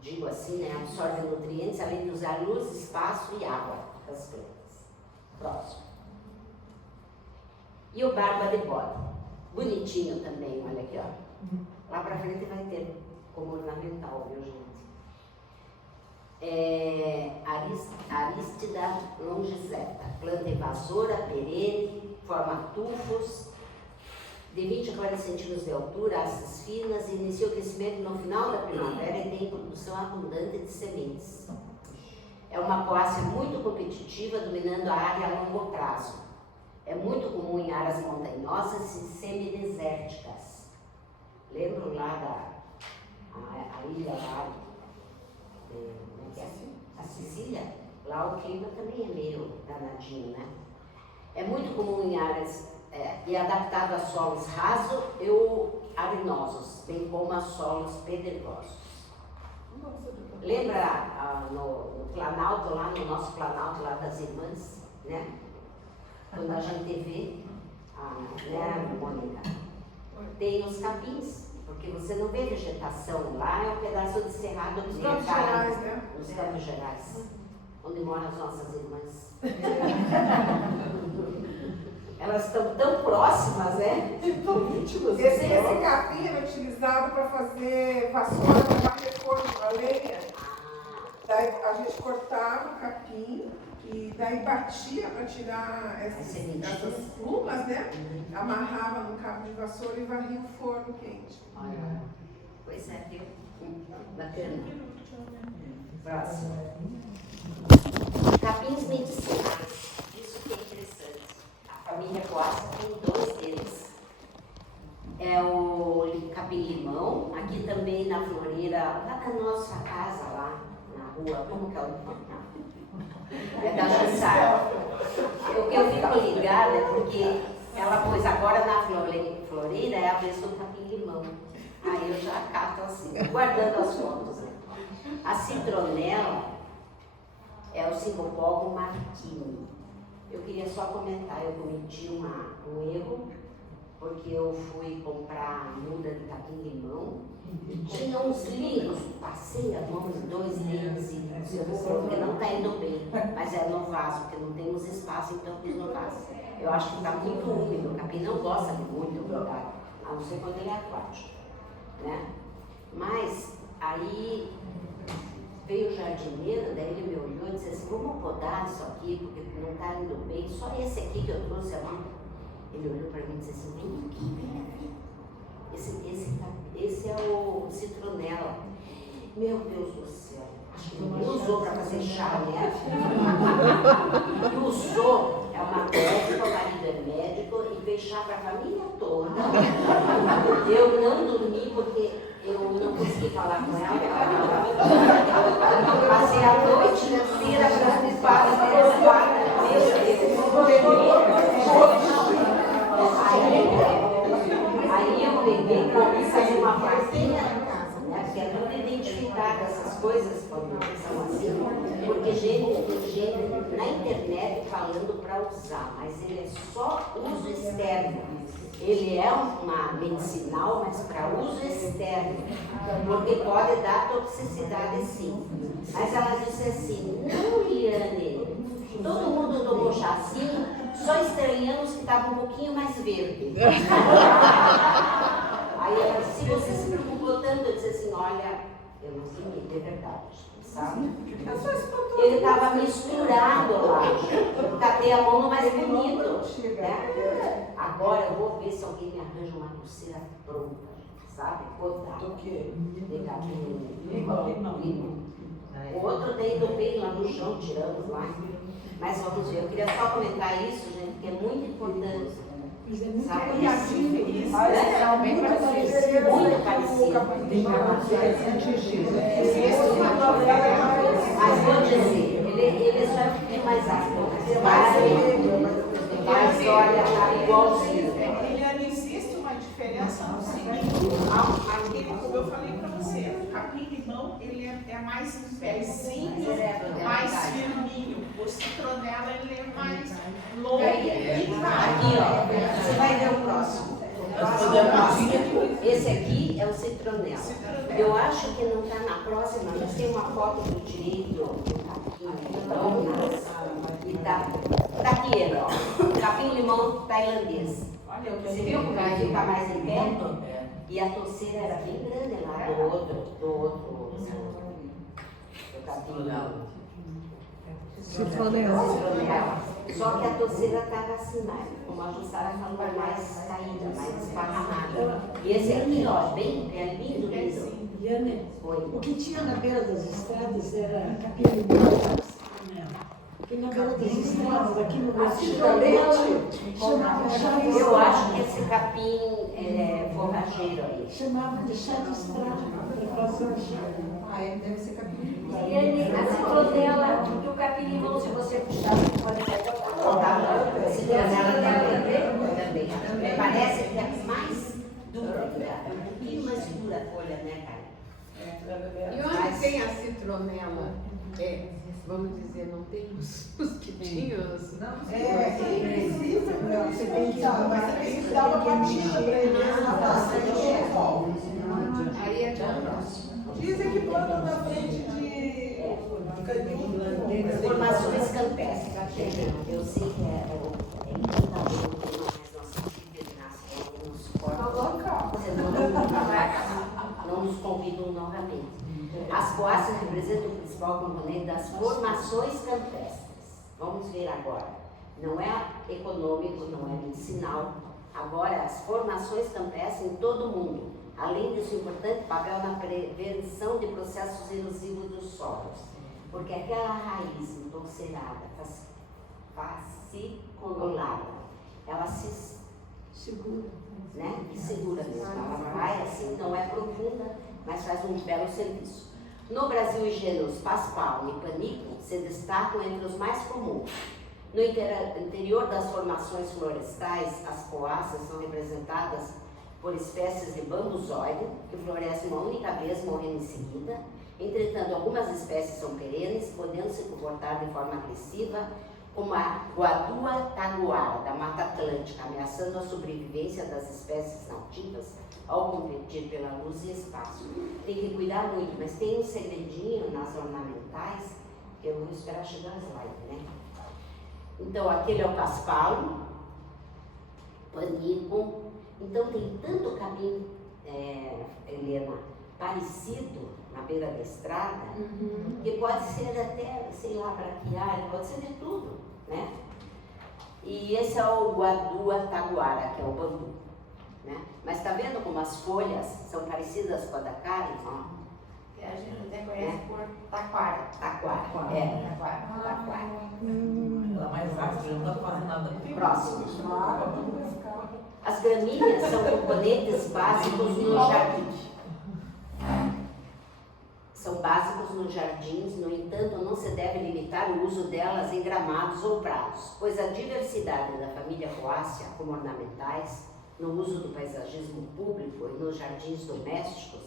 digo assim, né, absorve nutrientes, além de usar luz, espaço e água das plantas. Próximo. E o barba de bode. Bonitinho também, olha aqui, ó. Lá pra frente vai ter como ornamental, viu, gente? Aristida longiceta, planta invasora, perene, forma tufos, de 20 a 40 centímetros de altura, hastes finas, inicia o crescimento no final da primavera e tem produção abundante de sementes. É uma poácea muito competitiva, dominando a área a longo prazo. É muito comum em áreas montanhosas e semidesérticas. Lembram lá a ilha lá, a Sicília? Lá o clima também é meio danadinho, né? É muito comum em áreas e adaptado a solos rasos ou arenosos, bem como a solos pedregosos. Lembra no Planalto, lá no nosso Planalto lá das Irmãs, né? Quando a gente vê, né, Mônica, tem os capins, porque você não vê vegetação lá, é um pedaço de cerrado Nos de Campos Gerais, né? Nos Campos Gerais, onde moram as nossas irmãs. Elas estão tão próximas, né? Tão íntimas. Esse capim era utilizado para fazer vassoura para varrer forno, a lenha. Daí a gente cortava o capim e daí batia para tirar essas plumas, né? Amarrava no cabo de vassoura e varria o forno quente. Olha, pois é, viu? Bacana. Próximo. Capins medicinais. Isso que é interessante. A família Coasta tem 2 deles. É o capim-limão, aqui também na Floreira, lá na nossa casa, lá na rua, como que é o nome? É da Jussara. O que eu fico ligada é porque ela pôs agora na Floreira é a vez do capim-limão. Aí eu já cato assim, guardando as fotos. Né? A citronela é o Sincopolgon marquini. Eu queria só comentar, eu cometi um erro, porque eu fui comprar muda de capim-limão Tinha uns livros, passei a mão em 2 deles e porque não está indo bem, mas é no vaso, porque não temos espaço, então fiz no vaso. Eu acho que está muito úmido, o capim não gosta de muito umidade, a não ser quando ele é aquático, né? Mas aí veio o jardineiro, daí ele me olhou e disse assim, vamos podar isso aqui, porque não está indo bem, só esse aqui que eu trouxe aqui. Ele olhou para mim e disse assim, tudo aqui, esse é o citronela. Meu Deus do céu, acho que ninguém usou para fazer chá, né? E usou, é uma médica, o marido é médico, e fez chá para a família toda. Eu não dormi porque eu não consegui falar com ela. Passei a noite inteira preocupada, Aí eu peguei e comecei a fazer uma plaquinha, né? Porque é tudo identificado, essas coisas quando são assim, porque tem gente na internet falando para usar, mas ele é só uso externo. Ele é uma medicinal, mas para uso externo, porque pode dar toxicidade sim. Mas ela disse assim, não, Liane, todo mundo tomou chazinho, só estranhamos que estava um pouquinho mais verde. Aí ela disse, se você se preocupou tanto, eu disse assim, olha, eu não sei de verdade, sabe? Ele estava misturado lá, eu catei a mão no mais bonito, né? Agora eu vou ver se alguém me arranja uma pulseira pronta, sabe? Botar. Do quê? De capim, Limão. O outro tem do peito lá no chão, tiramos lá. Mas vamos ver, eu queria só comentar isso, gente, que é muito importante. Sabe? Bem parecido. Muito parecido. Mas vou dizer, ele só é um pouquinho mais ácido, mas olha, tá igualzinho. Ele existe uma diferença no seguinte, aquele, como eu falei para você, o capim-limão ele é mais pezinho, mais firminho. O citronela ele é mais longo e Aqui, ó, você vai ver o próximo. Esse aqui é o citronela. Eu acho que não está na próxima, mas tem uma foto que eu tirei do capim-limão. E tá aqui ele, ó. Capim-limão tailandês. Você viu como ele fica mais em pé? E a torceira era bem grande lá do outro capim-limão. Citronela. Só que a torceira estava assim, como a Jussara falou, mais caída, mais esparramada. E esse aqui, ó, bem, é lindo, lindo. Liane, Oi. o que tinha na beira das estradas era capim-limão. Porque na beira das estradas, aqui no Brasil, chamava chá de Eu estrada. acho que esse capim é forrageiro aí. Chamava de chá de estrada, para fazer chá. Ah, ele deve ser capim. E a citronela, que o capim-limão, se você puxar, você pode até botar. Citronela também. Parece que é mais dura, é um pouquinho mais dura a folha, né, cara? E onde tem a citronela? Vamos dizer, não tem os mosquitinhos? Não, precisa, você tem que dar, mas você tem que dar uma patinha para ele, na bastante sol. Aí é tão próximo. Dizem que planta na frente de Formações campestres. Eu sei que é encantador, mas nós temos que terminar, senão não suporta. Não nos convidam novamente. As coaças representam o principal componente das formações campestres. Vamos ver agora. Não é econômico, não é medicinal. Agora, as formações campestres em todo o mundo, além do seu importante papel na prevenção de processos erosivos dos solos. Porque aquela raiz endosserada, fasciculada, ela se segura, né? E segura mesmo. Ela vai assim, não é profunda, mas faz um belo serviço. No Brasil, os gêneros Paspal e Panico se destacam entre os mais comuns. No interior das formações florestais, as coaças são representadas por espécies de bambuzoide, que florescem uma única vez, morrendo em seguida. Entretanto, algumas espécies são perenes, podendo se comportar de forma agressiva, como a guadua taguara, da Mata Atlântica, ameaçando a sobrevivência das espécies nativas ao competir pela luz e espaço. Tem que cuidar muito, mas tem um segredinho nas ornamentais, que eu vou esperar chegar as lives, né? Então, aquele é o caspalo, panico. Então, tem tanto capim, Helena, parecido na beira da estrada, que pode ser até, sei lá, braquiária, pode ser de tudo, né? E esse é o guadua taguara, que é o bambu, né? Mas tá vendo como as folhas são parecidas com a da Karen, ó? Que a gente até conhece por taquara. Taquara, Taquara. Ela é mais áspera, não dá pra fazer nada. Próximo. As gramíneas são componentes básicos no jardim. São básicos nos jardins, no entanto, não se deve limitar o uso delas em gramados ou prados, pois a diversidade da família Roácea como ornamentais, no uso do paisagismo público e nos jardins domésticos,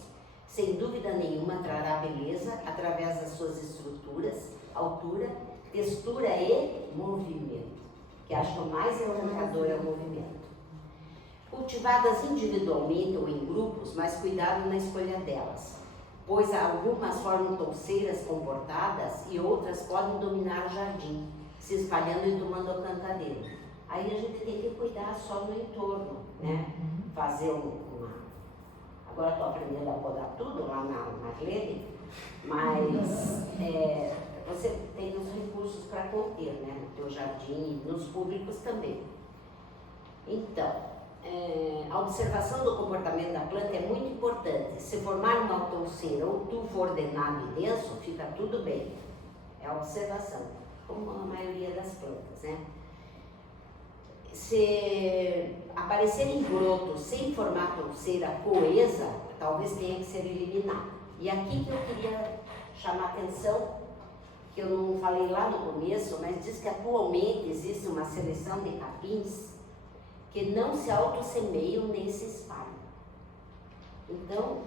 sem dúvida nenhuma trará beleza através das suas estruturas, altura, textura e movimento, que acho que o mais encantador é o movimento. Cultivadas individualmente ou em grupos, mas cuidado na escolha delas, pois algumas formam touceiras comportadas e outras podem dominar o jardim, se espalhando e tomando a cantadeira. Aí a gente tem que cuidar só no entorno, né? Fazer uma... Agora estou aprendendo a podar tudo lá na Marlene, mas você tem os recursos para conter, né? No teu jardim e nos públicos também. Então, a observação do comportamento da planta é muito importante. Se formar uma touceira ou tufo ordenado e denso, fica tudo bem. É a observação, como a maioria das plantas, né? Se aparecerem brotos sem formar touceira coesa, talvez tenha que ser eliminado. E aqui que eu queria chamar a atenção, que eu não falei lá no começo, mas diz que atualmente existe uma seleção de capins que não se autossemeiam nem se espalham. Então,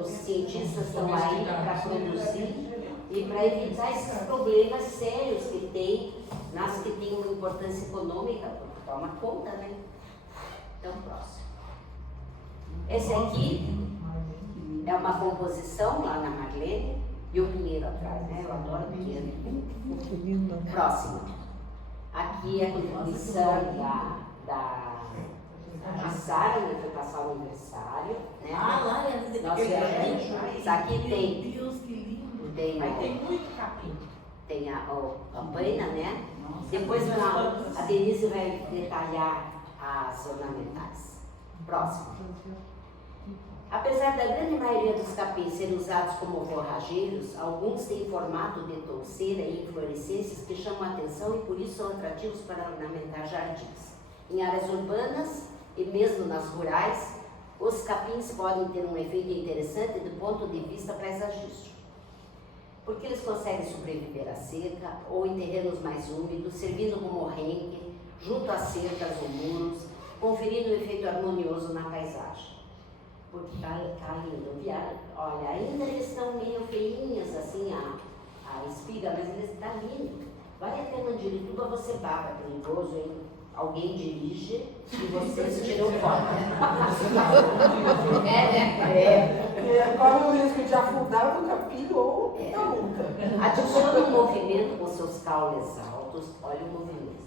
os cientistas estão aí para produzir e para evitar esses problemas sérios que tem nas que têm uma importância econômica, porque toma conta, né? Então, próximo. Esse aqui é uma composição lá na Marlene e o pinheiro atrás, né? Eu adoro pinheiro. Próximo. Aqui é a contribuição da Sara, que foi passar o aniversário, né? Lá Isso aqui tem. Meu Deus, que lindo! Tem, Tem muito capim. tem a campanha, né? Depois a Denise vai detalhar as ornamentais. Próximo. Apesar da grande maioria dos capins serem usados como forrageiros, alguns têm formato de touceira e inflorescências que chamam a atenção e por isso são atrativos para ornamentar jardins. Em áreas urbanas e mesmo nas rurais, os capins podem ter um efeito interessante do ponto de vista paisagístico, porque eles conseguem sobreviver à seca ou em terrenos mais úmidos, servindo como renque, junto a cercas ou muros, conferindo um efeito harmonioso na paisagem. Porque tá lindo, olha, ainda eles estão meio feinhos assim, a espiga, mas eles estão lindo. Vai até Mandirituba, você baba, é perigoso, hein? Alguém dirige e vocês tiram foto. Corre o risco de afundar no capim ou nunca. Adiciona um movimento com seus caules altos. Olha o movimento.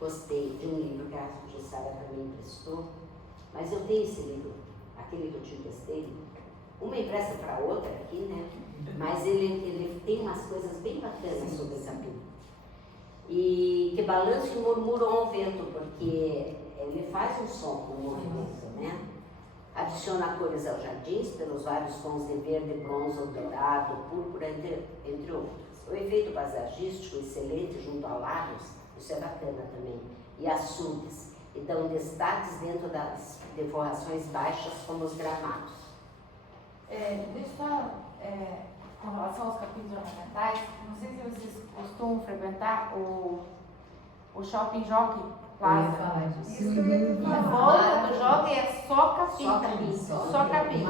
Gostei de um livro que a Jussara também emprestou, mas eu tenho esse livro, aquele que eu te emprestei. Uma empresta para outra aqui, né? Mas ele tem umas coisas bem bacanas sobre o capim. E que balançam e murmuram ao vento, porque ele faz um som no movimento, né? Adiciona cores aos jardins pelos vários tons de verde, bronze, dourado, púrpura, entre outros. O efeito paisagístico excelente junto a lagos, isso é bacana também, e açudes, e dão destaques dentro das deforrações baixas como os gramados. Deixa eu só, com relação aos capins ornamentais, não sei se vocês costumam frequentar o Shopping Jockey Plaza. Isso que eu ia Na falar. volta do jockey é só capim. Só capim. Só capim.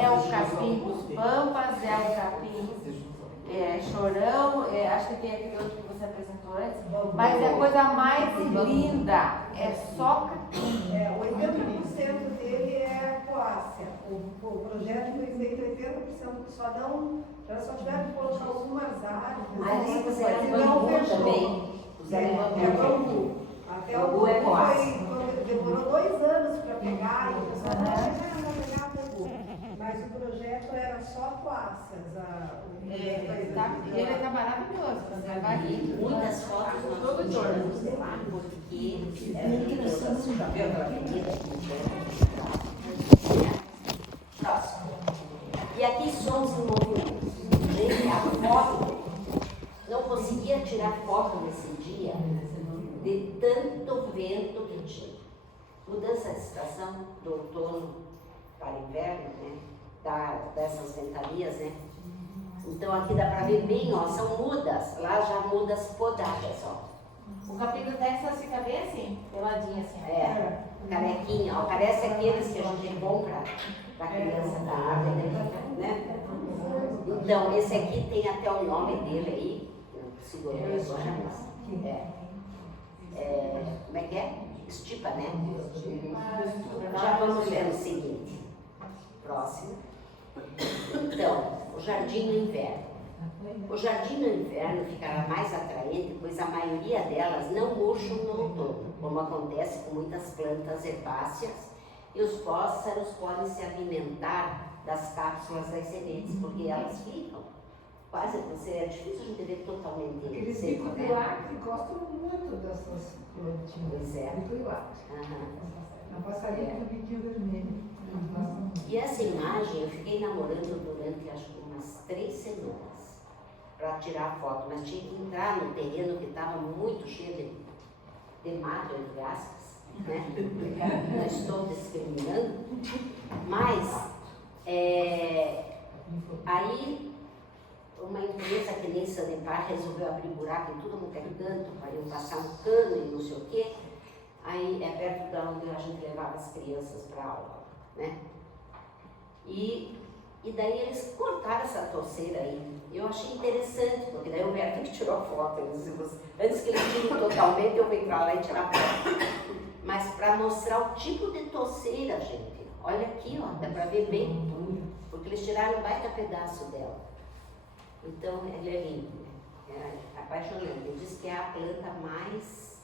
É o capim dos Pampas, é o capim chorão, acho que tem aquele outro que você apresentou antes, mas é a coisa mais linda, é só capim. 80% dele é coácea. O projeto foi feito 80%, elas só tiveram que colocar algumas árvores. Aí eles mas fizeram não bambu fechou. também. Usaram É bambu. bambu. Até o Bambu é coácea. demorou 2 anos para pegar, e o pessoal não vai pegar, pegou. Mas o projeto era só coáceas. E ele tá maravilhoso, você vai ali. Muitas fotos nós tiramos lá, porque próximo. E aqui somos em movimento. Gente, a foto, não conseguia tirar foto nesse dia de tanto vento que tinha. Mudança de estação do outono para inverno, né? Dessas ventanias, né? Então aqui dá para ver bem, ó, são mudas, lá já mudas podadas, ó. O capim do Texas fica bem assim, peladinho assim. É, carequinha, ó, parece aqueles que a gente compra para criança da árvore, né? Então, esse aqui tem até o nome dele aí, eu segurei agora, mas como é que é? Estipa, né? Já vamos ver o seguinte. Próximo. Então, o jardim no inverno. O jardim no inverno ficará mais atraente, pois a maioria delas não murcham no outono, como acontece com muitas plantas herbáceas, e os pássaros podem se alimentar das cápsulas das sementes, porque elas ficam quase, é difícil a gente ver totalmente Aqueles seco, bico de né? lacre gostam muito dessas plantinhas. Pois é. Bico de lacre. Na passarinha do biquinho vermelho. E essa imagem eu fiquei namorando durante acho que umas 3 semanas para tirar foto, mas tinha que entrar no terreno que estava muito cheio de mato, entre aspas, né? Não estou discriminando, mas aí uma empresa que nem Sanepar resolveu abrir buraco em tudo quanto é canto, para eu passar um cano e não sei o quê. Aí é perto da onde a gente levava as crianças para aula, né? E daí eles cortaram essa torceira aí. Eu achei interessante, porque daí o Berto que tirou a foto. Ele disse, antes que ele tire totalmente, eu venho para lá e tirar a foto. Mas para mostrar o tipo de torceira, gente. Olha aqui, ó, dá para ver bem. Porque eles tiraram um baita pedaço dela. Então, ele é lindo. É apaixonante. Ele diz que é a planta mais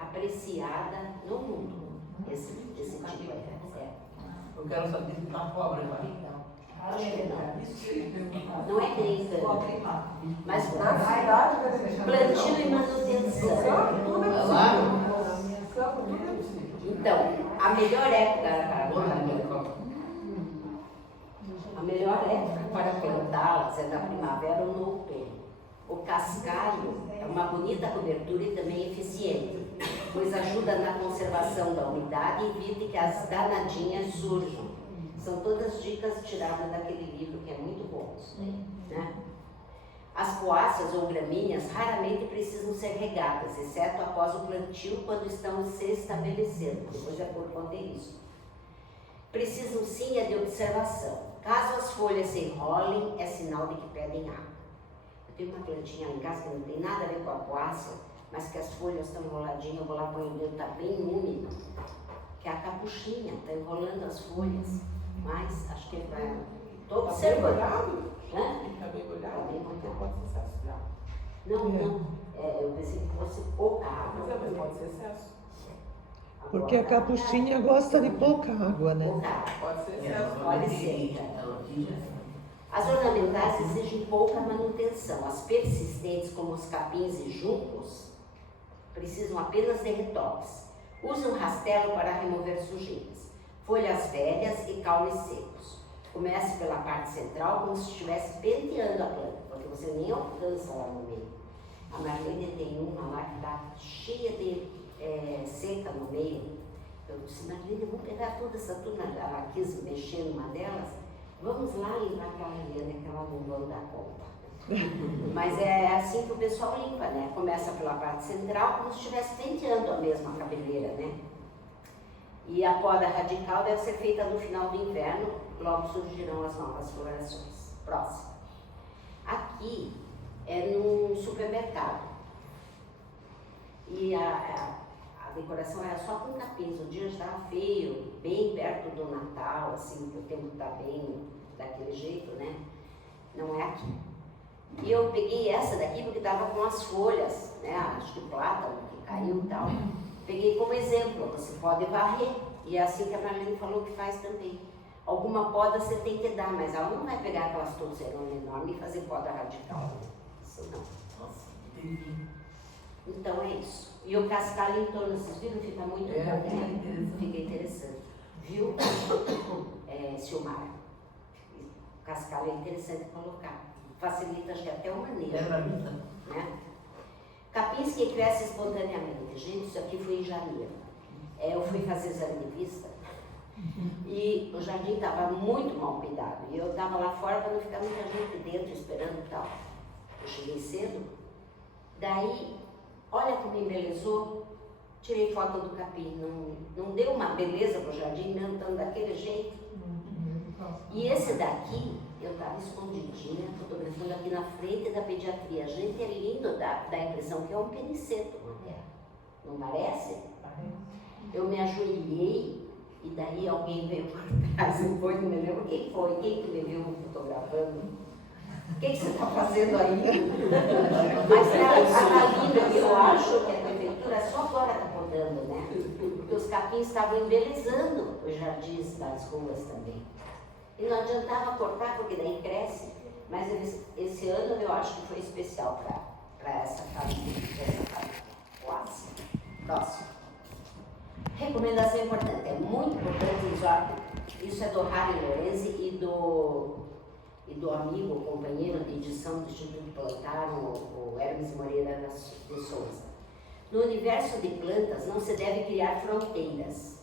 apreciada no mundo. Esse tipo é. Eu quero saber se tá pobre lá. Acho que não. Não é nem mas plantio e manutenção. Então, a melhor época para plantá-las é na primavera ou no outono. O cascalho é uma bonita cobertura e também eficiente, pois ajuda na conservação da umidade e evita que as danadinhas surjam. São todas dicas tiradas daquele livro que é muito bom, né? As coáceas ou gramíneas raramente precisam ser regadas, exceto após o plantio, quando estão se estabelecendo. Depois já contei isso. Precisam sim de observação. Caso as folhas se enrolem, é sinal de que pedem água. Eu tenho uma plantinha lá em casa que não tem nada a ver com a coácea, mas que as folhas estão enroladinhas, eu vou lá pôr o dedo, está bem úmido, que é a capuchinha, está enrolando as folhas, mas acho que é para... Estou observando. Está bem molhado? Porque pode ser excesso de água. Não, eu pensei que fosse pouca água. Mas pode ser excesso. Porque a capuchinha gosta de pouca água, né? Pouca água. Pode ser excesso. Pode ser. As ornamentais exigem pouca manutenção. As persistentes, como os capins e juncos, precisam apenas de retoques. Use um rastelo para remover sujeiras. Folhas velhas e caules secos. Comece pela parte central como se estivesse penteando a planta, porque você nem alcança lá no meio. A Marlene tem uma lá que está cheia de seca no meio. Eu disse, Marlene, vamos pegar toda essa turma, ela quis mexer numa delas, vamos lá limpar aquela liana que ela não vai dar conta. Mas é assim que o pessoal limpa, né? Começa pela parte central como se estivesse penteando a mesma cabeleira, né? E a poda radical deve ser feita no final do inverno, logo surgirão as novas florações. Próximo. Aqui é num supermercado. E decoração era só com capins. O dia estava feio, bem perto do Natal, assim, que o tempo está bem daquele jeito, né? Não é aqui. E eu peguei essa daqui porque estava com as folhas, né? Acho que plátano que caiu e tal. Peguei como exemplo, você pode varrer. E é assim que a Marlene falou que faz também. Alguma poda você tem que dar, mas ela não vai pegar aquelas tolseronas enormes e fazer poda radical. Isso não. Nossa, entendi. Então é isso. E o cascalho em torno, vocês viram? Fica muito bom, né? Fica interessante. Viu, Silmar? O cascalho é interessante colocar. Facilita, acho que até o manejo. É pra mim, né? Capins que crescem espontaneamente. Gente, isso aqui foi em janeiro. Eu fui fazer exame de vista e o jardim estava muito mal cuidado. E eu estava lá fora para não ficar muita gente dentro esperando e tal. Eu cheguei cedo. Daí, olha como embelezou. Tirei foto do capim. Não deu uma beleza para o jardim, mesmo estando daquele jeito. E esse daqui, eu estava escondidinha, fotografando aqui na frente da pediatria. Gente, é lindo, dá a impressão que é um peniceto na terra. Não parece? Eu me ajoelhei e daí alguém veio por trás e depois não me lembro quem foi, quem que me viu fotografando. O que você está fazendo aí? Mas a linda, eu acho que a prefeitura só agora está podando, né? Porque os capins estavam embelezando os jardins das ruas também. E não adiantava cortar, porque daí cresce. Mas esse ano eu acho que foi especial para essa família. Quase. Próximo. Recomendação importante. É muito importante usar. Isso é do Harry Lorenzi e do amigo, companheiro de edição do Instituto Plantar, o Hermes Moreira de Souza. No universo de plantas não se deve criar fronteiras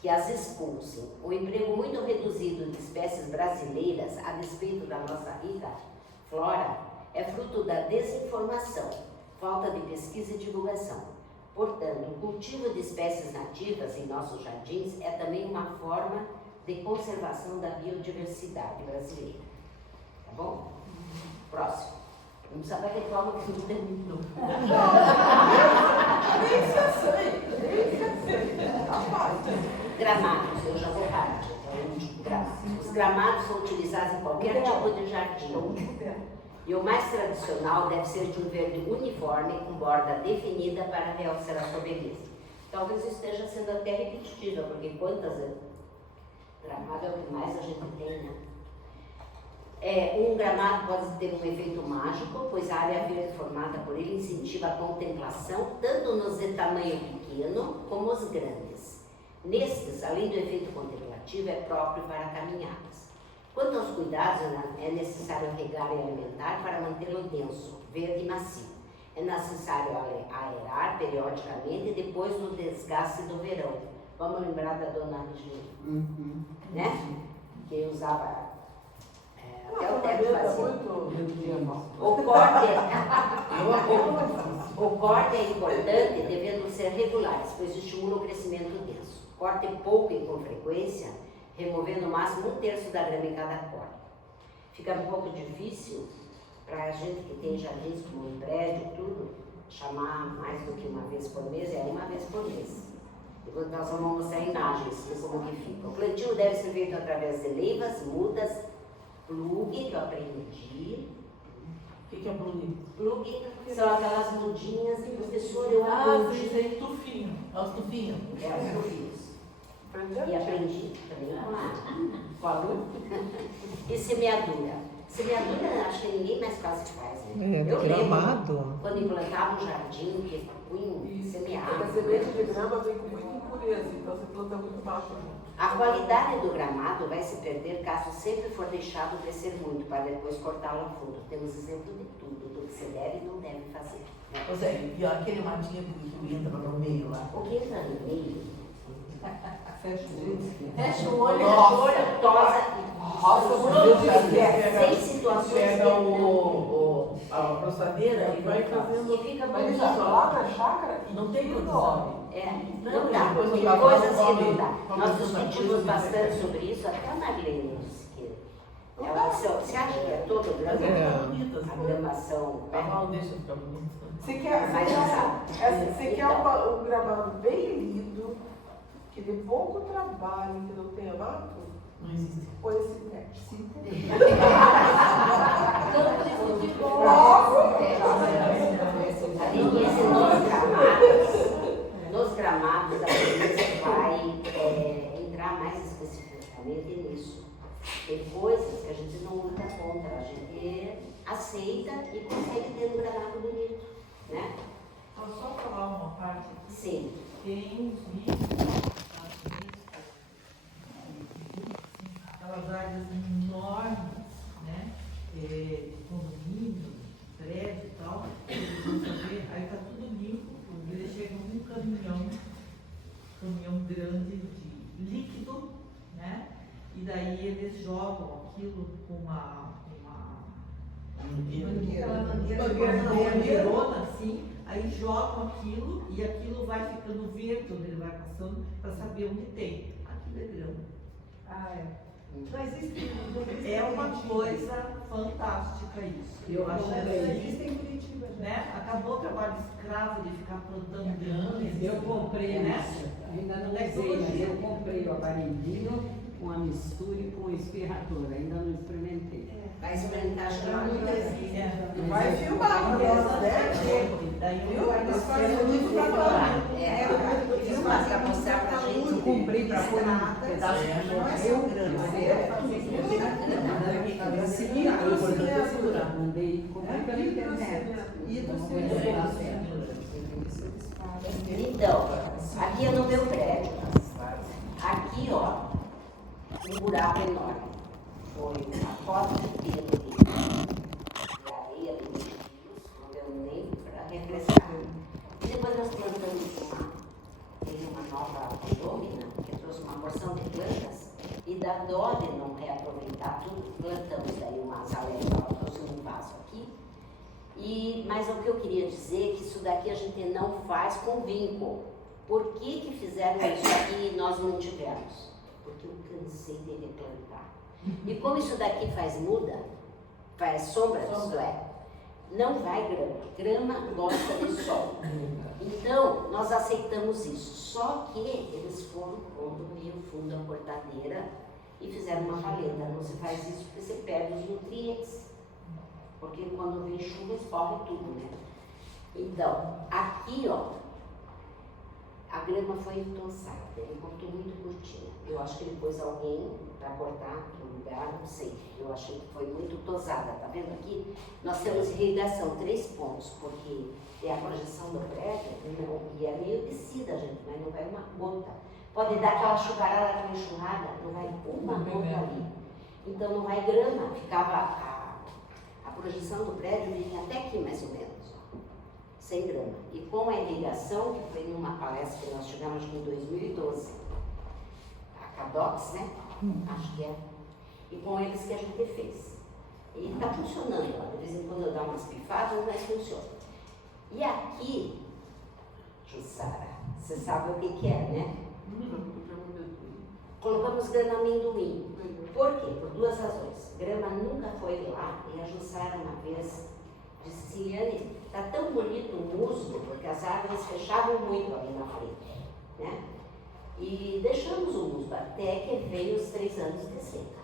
que as expulsem. O emprego muito reduzido de espécies brasileiras, a despeito da nossa rica flora, é fruto da desinformação, falta de pesquisa e divulgação. Portanto, o cultivo de espécies nativas em nossos jardins é também uma forma de conservação da biodiversidade brasileira. Tá bom? Próximo. Não precisa bater palma que não terminou. Gramados, eu já vou parar. Os gramados são utilizados em qualquer tipo de jardim. E o mais tradicional deve ser de um verde uniforme com borda definida para realçar a sua beleza. Talvez isso esteja sendo até repetitiva, porque quantas gramado é o que mais a gente tem, né? Um gramado pode ter um efeito mágico, pois a área verde formada por ele incentiva a contemplação, tanto nos de tamanho pequeno como os grandes. Nestes, além do efeito contemplativo, é próprio para caminhadas. Quanto aos cuidados, é necessário regar e alimentar para mantê-lo denso, verde e macio. É necessário aerar periodicamente depois do desgaste do verão. Vamos lembrar da dona Regina, né? Que usava até o teto fazia. O corte é importante, devendo ser regulares, pois estimula o crescimento denso. Corte pouco e com frequência, removendo no máximo 1/3 da grama em cada corte. Fica um pouco difícil para a gente que tem jardins como um prédio, tudo, chamar mais do que uma vez por mês, é uma vez por mês. Depois nós vamos mostrar imagens de como que fica. O plantio deve ser feito através de leivas, mudas, plugue, que eu aprendi. O que é plugue? Plugue são aquelas mudinhas que o professor eu aprendi. Sim, tufinho. É os tufinhos. É, os tufinhos. E aprendi também com a aluno. E semeadura. Semeadura, acho que ninguém mais quase faz, né? Eu lembro quando implantava um jardim, que punha semeado. A semente de grama vem com muita impureza, então você planta muito mato. A qualidade do gramado vai se perder caso sempre for deixado crescer muito, para depois cortá-lo a fundo. Temos exemplo de tudo, do que você deve e não deve fazer. Né? Ou seja, e aquele matinho que entra no meio lá. O que entra no meio? Fecha o olho, tosa. Sem situações. Pega a roçadeira e vai fazendo. E fica Mas muito lá na chácara não tem condição. Não dá. Tem coisas que não dá. Nós discutimos bastante sobre isso, até a Marlene disse que Você acha que é todo grama? A gramação. Não deixa ficar bonito. Você quer um gramado bem lindo, que dê pouco trabalho, que não tenha mato? Não existe. Põe esse pé. Campo de futebol. Nos gramados, a gente vai entrar mais especificamente nisso. Tem coisas que a gente não luta contra, a gente aceita e consegue ter um gramado bonito, né? Posso só falar uma parte aqui? Sim. Tem uns vídeos, aquelas áreas enormes, né? Condomínio, prédio e tal, eles vão fazer, aí tá tudo limpo, eles chegam com um caminhão grande de líquido, né? E daí eles jogam aquilo com uma mangueirona assim, aí jogam aquilo e aquilo vai ficando verde onde ele vai passando para saber onde tem. Aquilo é grama. Não existe. É uma coisa fantástica isso. Eu acho que existe em Curitiba já. né? Acabou o trabalho escravo de ficar plantando grama. Eu comprei, né? Ainda não usei, mas eu comprei o aparelhinho com a mistura e com o espirrador, ainda não experimentei. Vai experimentar já. Vai filmar pra nós, né? Daí Viu? Eles fazem muito trabalho. Filma pra mostrar pra gente. Eu comprei para pôr um pedaço de meu mandei, comprei pela internet. Então, aqui é no meu prédio. Aqui, ó, um buraco enorme. Foi uma foto de Pedro de areia de rios, não deu nem para refrescar. E depois nós plantamos uma nova condômina, que trouxe uma porção de plantas, e da dó de não reaproveitar tudo, plantamos daí uma azaleia, ela trouxe um vaso aqui. Mas o que eu queria dizer é que isso daqui a gente não faz com vinco. Por que fizeram isso aqui e nós não tivemos? Porque eu cansei de replantar. E como isso daqui faz muda, faz sombra, isto é, não vai grama. Grama gosta de sol. Então, nós aceitamos isso. Só que eles foram pondo meio fundo a cortadeira e fizeram uma paleta. Não se faz isso porque você perde os nutrientes. Porque quando vem chuva, escorre tudo, né? Então, aqui, ó, a grama foi entoçada, ele cortou muito curtinha. Eu acho que ele pôs alguém para cortar no lugar, não sei. Eu achei que foi muito tosada, tá vendo aqui? Nós temos irrigação 3 pontos, porque é a projeção do prédio, e é meio descida, gente, mas não vai uma gota. Pode dar aquela chuvarada, aquela enxurrada, não vai uma gota ali. Então não vai grama, ficava a projeção do prédio vinha até aqui mais ou menos, ó, 100 grama. E com a irrigação, que foi numa palestra que nós tivemos em 2012, a Cadox, né? Acho que é. E com eles que a gente fez. E está funcionando, ó. De vez em quando eu dou umas pifadas, mas funciona. E aqui, Jussara, você sabe o que é, né? Colocamos grama amendoim. Por quê? Por 2 razões. Grama nunca foi lá, e a Jussara uma vez disse, Ciliane, está tão bonito o musgo, porque as árvores fechavam muito ali na frente, né? E deixamos o musgo até que veio os 3 anos de seca.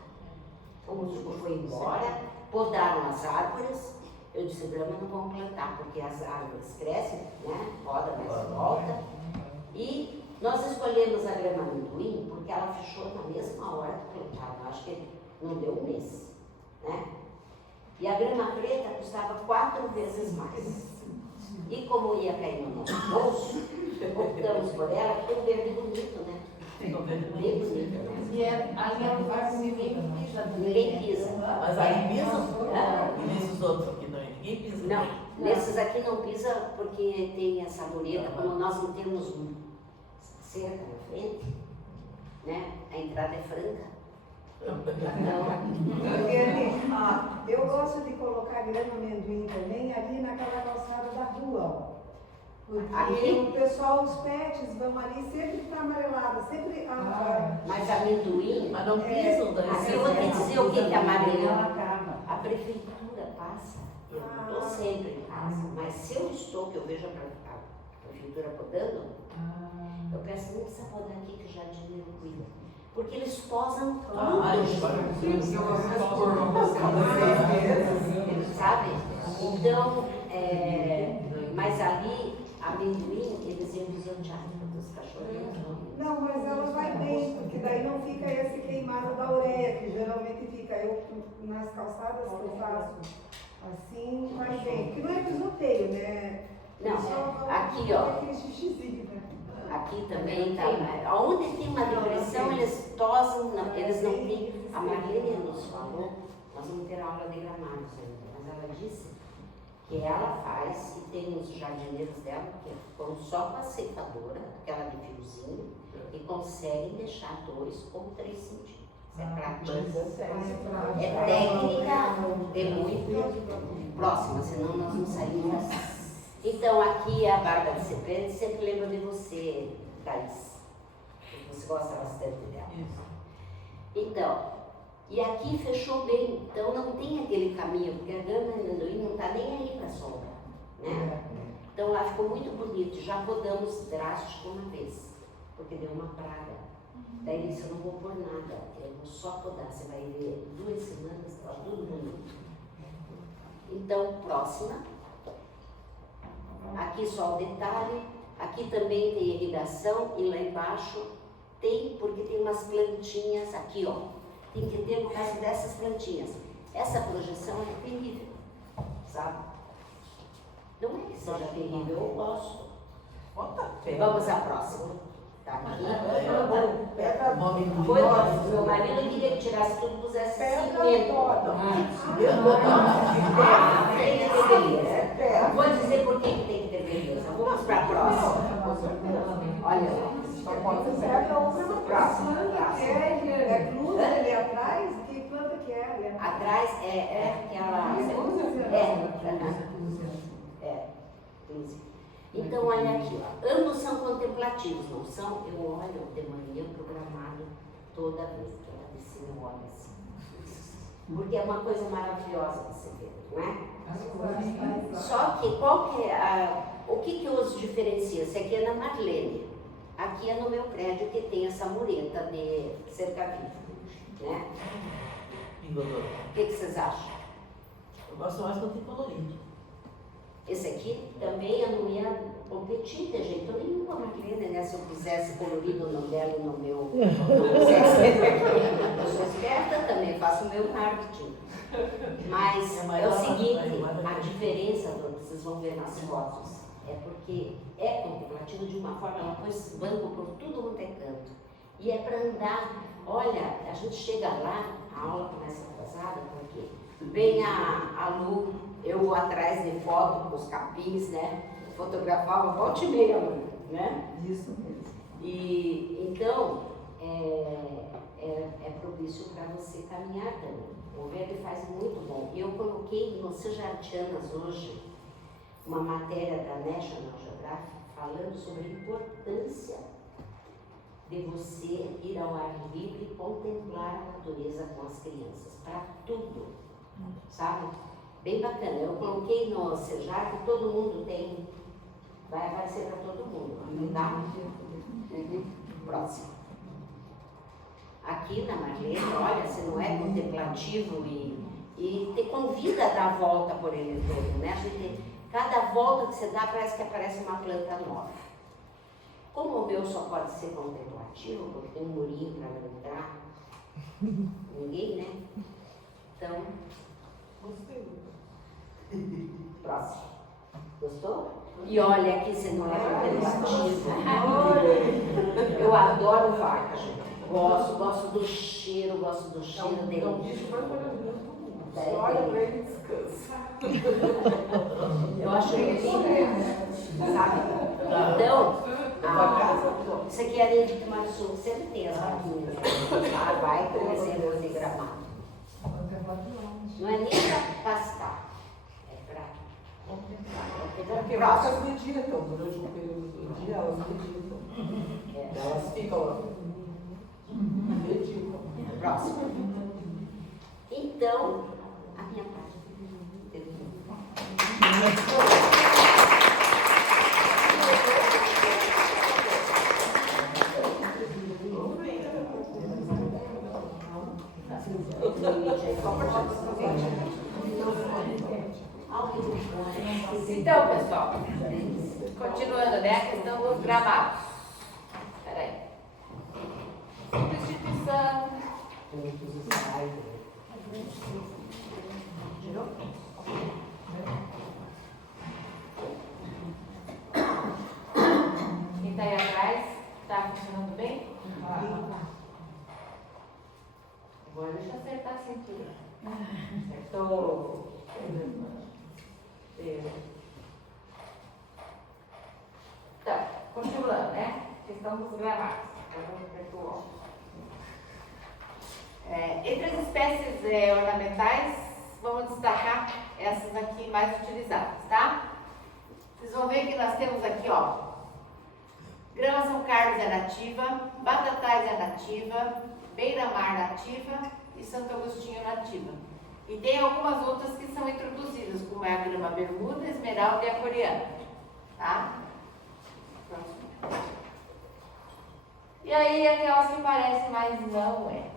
O musgo foi embora, podaram as árvores. Eu disse, grama não vamos plantar, porque as árvores crescem, né? Poda, mas volta. E nós escolhemos a grama amendoim porque ela fechou na mesma hora que plantava. Acho que não deu um mês, né? E a grama preta custava 4 vezes mais. E como ia cair no nosso bolso, optamos por ela, porque é um verde bonito, né? Bem bonito, né? E ali é um lugar que ninguém pisa. Ninguém pisa. Mas aí pisam? E nesses outros aqui não, ninguém pisa? Não, nesses aqui não pisa porque tem essa mureta, como nós não temos cerca na frente, né? A entrada é franca. Eu gosto de colocar grama amendoim também ali naquela calçada da rua, ó. Porque Aqui? o pessoal, os pets vão ali sempre tá amarelada, sempre Mas amendoim, Mas não pisam daí. assim, eu vou te dizer o que que é amarelo. Ela acaba. A prefeitura passa. Eu não estou sempre em casa, mas se eu estou, que eu vejo a prefeitura podando, eu peço, não precisa podar aqui que o jardineiro cuida. Porque eles posam tudo. Sabe? Então, mas ali, amendoim, eles iam pisotear dos cachorrinhos. Não, mas ela vai bem, porque daí não fica esse queimado da ureia, que geralmente fica. Eu, nas calçadas que eu faço, assim, vai bem. Porque não é pisoteio, né? Não, aqui ó, aquele xixizinho, né? aqui também tá, onde tem uma depressão, eles tosam, eles não têm, a Marlene nos falou, nós vamos ter aula de gramados ainda, mas ela disse que ela faz, e tem os jardineiros dela, que foram só com a ceifadora, aquela de fiozinho, e conseguem deixar 2 ou 3 centímetros. É prática. É técnica, é muito próxima, senão nós não saímos. Então, aqui é a Bárbara Cepede, sempre lembro de você, Thaís. Você gosta bastante dela. Então, e aqui fechou bem, então não tem aquele caminho, porque a grama de amendoim não está nem aí para a sombra, né? Então lá ficou muito bonito, já podamos drástico uma vez, porque deu uma praga. Daí disse, eu não vou pôr nada, eu vou só podar, você vai ver 2 semanas, está tudo bonito. Então, próxima. Aqui só o detalhe, aqui também tem irrigação e lá embaixo tem, porque tem umas plantinhas aqui, ó. Tem que ter por causa dessas plantinhas. Essa projeção é terrível, sabe? Não é que seja terrível, eu gosto. Vamos à próxima. Tá aqui. Meu marido queria que tirasse tudo e pusesse cimento. Tem que ter beleza. Vou dizer por que tem que ter beleza. Vamos para a próxima. Olha lá. Próxima. É clusa ali atrás? Que planta que é ali? Atrás é aquela. Então, olha aqui, ó. Ambos são contemplativos, não são? Eu olho de manhã programado toda vez que ela desce, eu olho assim. Porque é uma coisa maravilhosa você ver, não é? Só que qual que é o que os diferencia? Esse aqui é na Marlene, aqui é no meu prédio que tem essa mureta de cerca-viva, né? O que vocês acham? Eu gosto mais quando tem colorido. Esse aqui também eu não ia competir de jeito nenhum com a Marlene, né? Se eu quisesse colorido no dela e no meu. Eu sou esperta também, faço o meu marketing. Mas é o seguinte, a diferença, vocês vão ver nas fotos, é porque é contemplativo de uma forma, ela pôs banco por tudo quanto é canto. E é para andar. Olha, a gente chega lá, a aula começa atrasada, porque vem a Lu, eu atrás de foto com os capins, né? Fotografava volta e meia, né? Isso mesmo. E então é propício para você caminhar também. O verde faz muito bom. Eu coloquei no Sejartianas hoje uma matéria da National Geographic falando sobre a importância de você ir ao ar livre e contemplar a natureza com as crianças, para tudo, sabe? Bem bacana. Eu coloquei no Sejar que todo mundo tem, vai aparecer para todo mundo, tá? Próximo. Aqui na Marlene, olha, se não é contemplativo e te convida a dar a volta por ele todo, né? Cada volta que você dá parece que aparece uma planta nova. Como o meu só pode ser contemplativo, porque tem um murinho para entrar, ninguém, né? Então, gostei. Próximo. Gostou? E olha aqui, você não é contemplativo. Eu adoro vaca, gente. Gosto do cheiro dele. É um bicho mais maravilhoso do mundo. Só olha pra ele e descansa. Eu acho lindo, sabe? Então, isso aqui é areia de Cumaçu, sempre tem as vaquinhas. Vai com reservas de gramado. Não é nem para pastar, é para contemplar. Porque vacas meditam, durante um período do dia elas meditam. Elas ficam meditam. Próximo. Então, a minha parte. Então, pessoal, continuando, né, a questão dos gramados. Peraí. Substituição. Quem está aí atrás, está funcionando bem? Agora deixa eu acertar a cintura. Acertou. Então, continuando, né? Questão dos gramados. Entre as espécies ornamentais, vamos destacar essas aqui mais utilizadas, tá? Vocês vão ver que nós temos aqui, ó, grama São Carlos é nativa, Batatais é nativa, Beira-Mar nativa e Santo Agostinho nativa. E tem algumas outras que são introduzidas, como é a grama bermuda, esmeralda e a coreana, tá? Próximo. E aí aquelas que parecem, mas não é.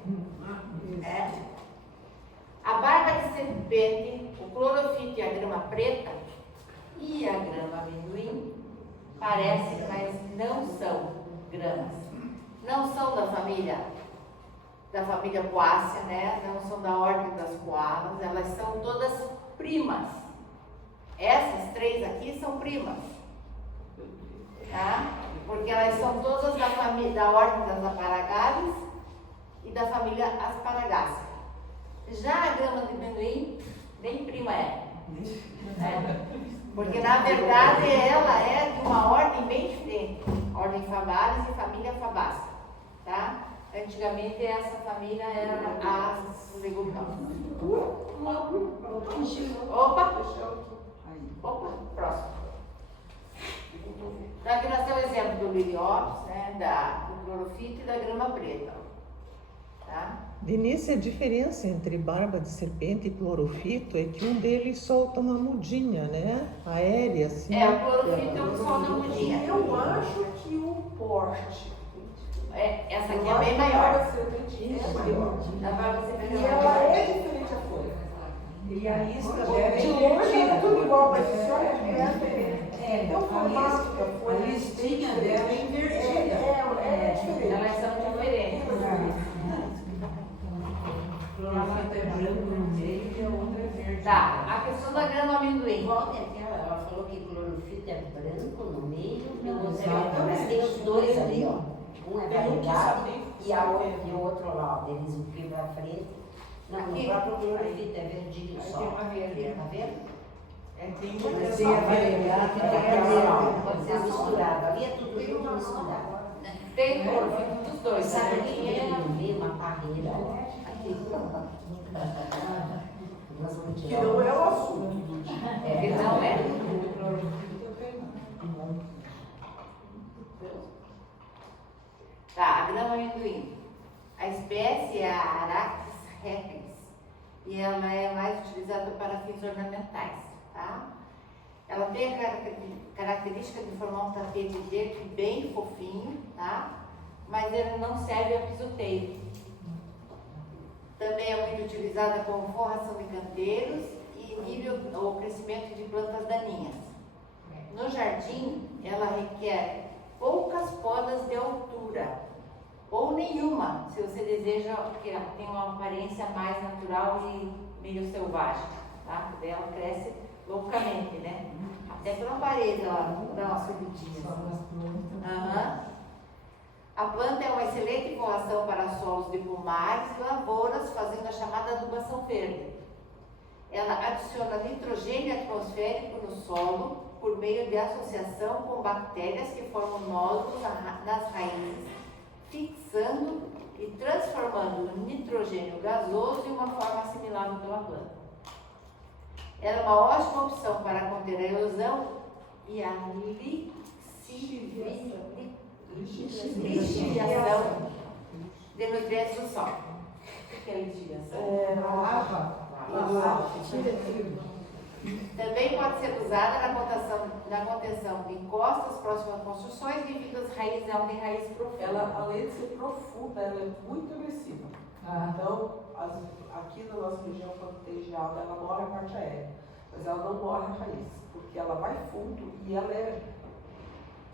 A barba de serpente, o clorofito e a grama preta e a grama amendoim parecem, mas não são gramas. Não são da família Poácea, né? Não são da ordem das coalas, elas são todas primas. Essas três aqui são primas, tá? Porque elas são todas da ordem das Asparagaves e da família Asparagácea. Já a grama de amendoim, nem prima é. Porque na verdade ela é de uma ordem bem diferente. Ordem Fabalis e família Fabácea, tá? Antigamente essa família era as leguminosas. Opa, próximo. Então aqui nós temos o exemplo do liriópis, né, do clorofito e da grama preta. Tá? Denise, a diferença entre barba de serpente e clorofito é que um deles solta uma mudinha, né? Aérea, assim. O clorofito é o que solta a mudinha. Eu acho que o porte. Essa aqui é bem maior. A barba de serpente e ela é diferente a folha. E a isca De dela é longe ela é tudo igual, mas se olha de perto diferente. Então, A listinha dela é invertida. É diferente. Elas são diferentes. Clorofito é branco no meio e a outra é verde. Tá, a questão da grama amendoim. Volta aquela, ela falou que clorofito é branco no meio e o outro é Exatamente. branco. Mas tem os dois ali, ó. Um é Tem um que variegado sabe- e o outro lá, ó, deles um pouquinho pra frente. Não, Aqui. o próprio clorofito é verdinho só. tem uma verde. Tá vendo? Tem Mas tem a variedade Quer dizer, da ó, pode ser misturado. Ali é tudo junto misturado. Tem clorofito dos dois. Sabe né? o que tem no meio? Uma parreira. Aqui. Nós vamos Que tirar não é o azul. Que não é? Tá, a grama amendoim. A espécie é a Aractis repens e ela é mais utilizada para fins ornamentais, tá? Ela tem a característica de formar um tapete verde bem fofinho, tá? Mas ele não serve a pisoteio. Também é muito utilizada como forração de canteiros e inibe o crescimento de plantas daninhas. No jardim, ela requer poucas podas de altura, ou nenhuma, se você deseja que ela tenha uma aparência mais natural e meio selvagem, tá? Porque ela cresce loucamente, né? Até pela parede ela dá uma subidinha. A planta é uma excelente forração para solos de pomares e lavouras, fazendo a chamada adubação verde. Ela adiciona nitrogênio atmosférico no solo por meio de associação com bactérias que formam nódulos nas raízes, fixando e transformando o nitrogênio gasoso em uma forma assimilável pela planta. Ela é uma ótima opção para conter a erosão e a lixiviação de nutrientes do solo. O que é lixiviação? Lava. Também pode ser usada na contenção de encostas próximas a construções devido às raízes, ela tem raiz profunda. Ela, além de ser profunda, ela é muito agressiva. Então, aqui na nossa região, quando tem geada, ela morre a parte aérea, mas ela não morre a raiz, porque ela vai fundo e ela é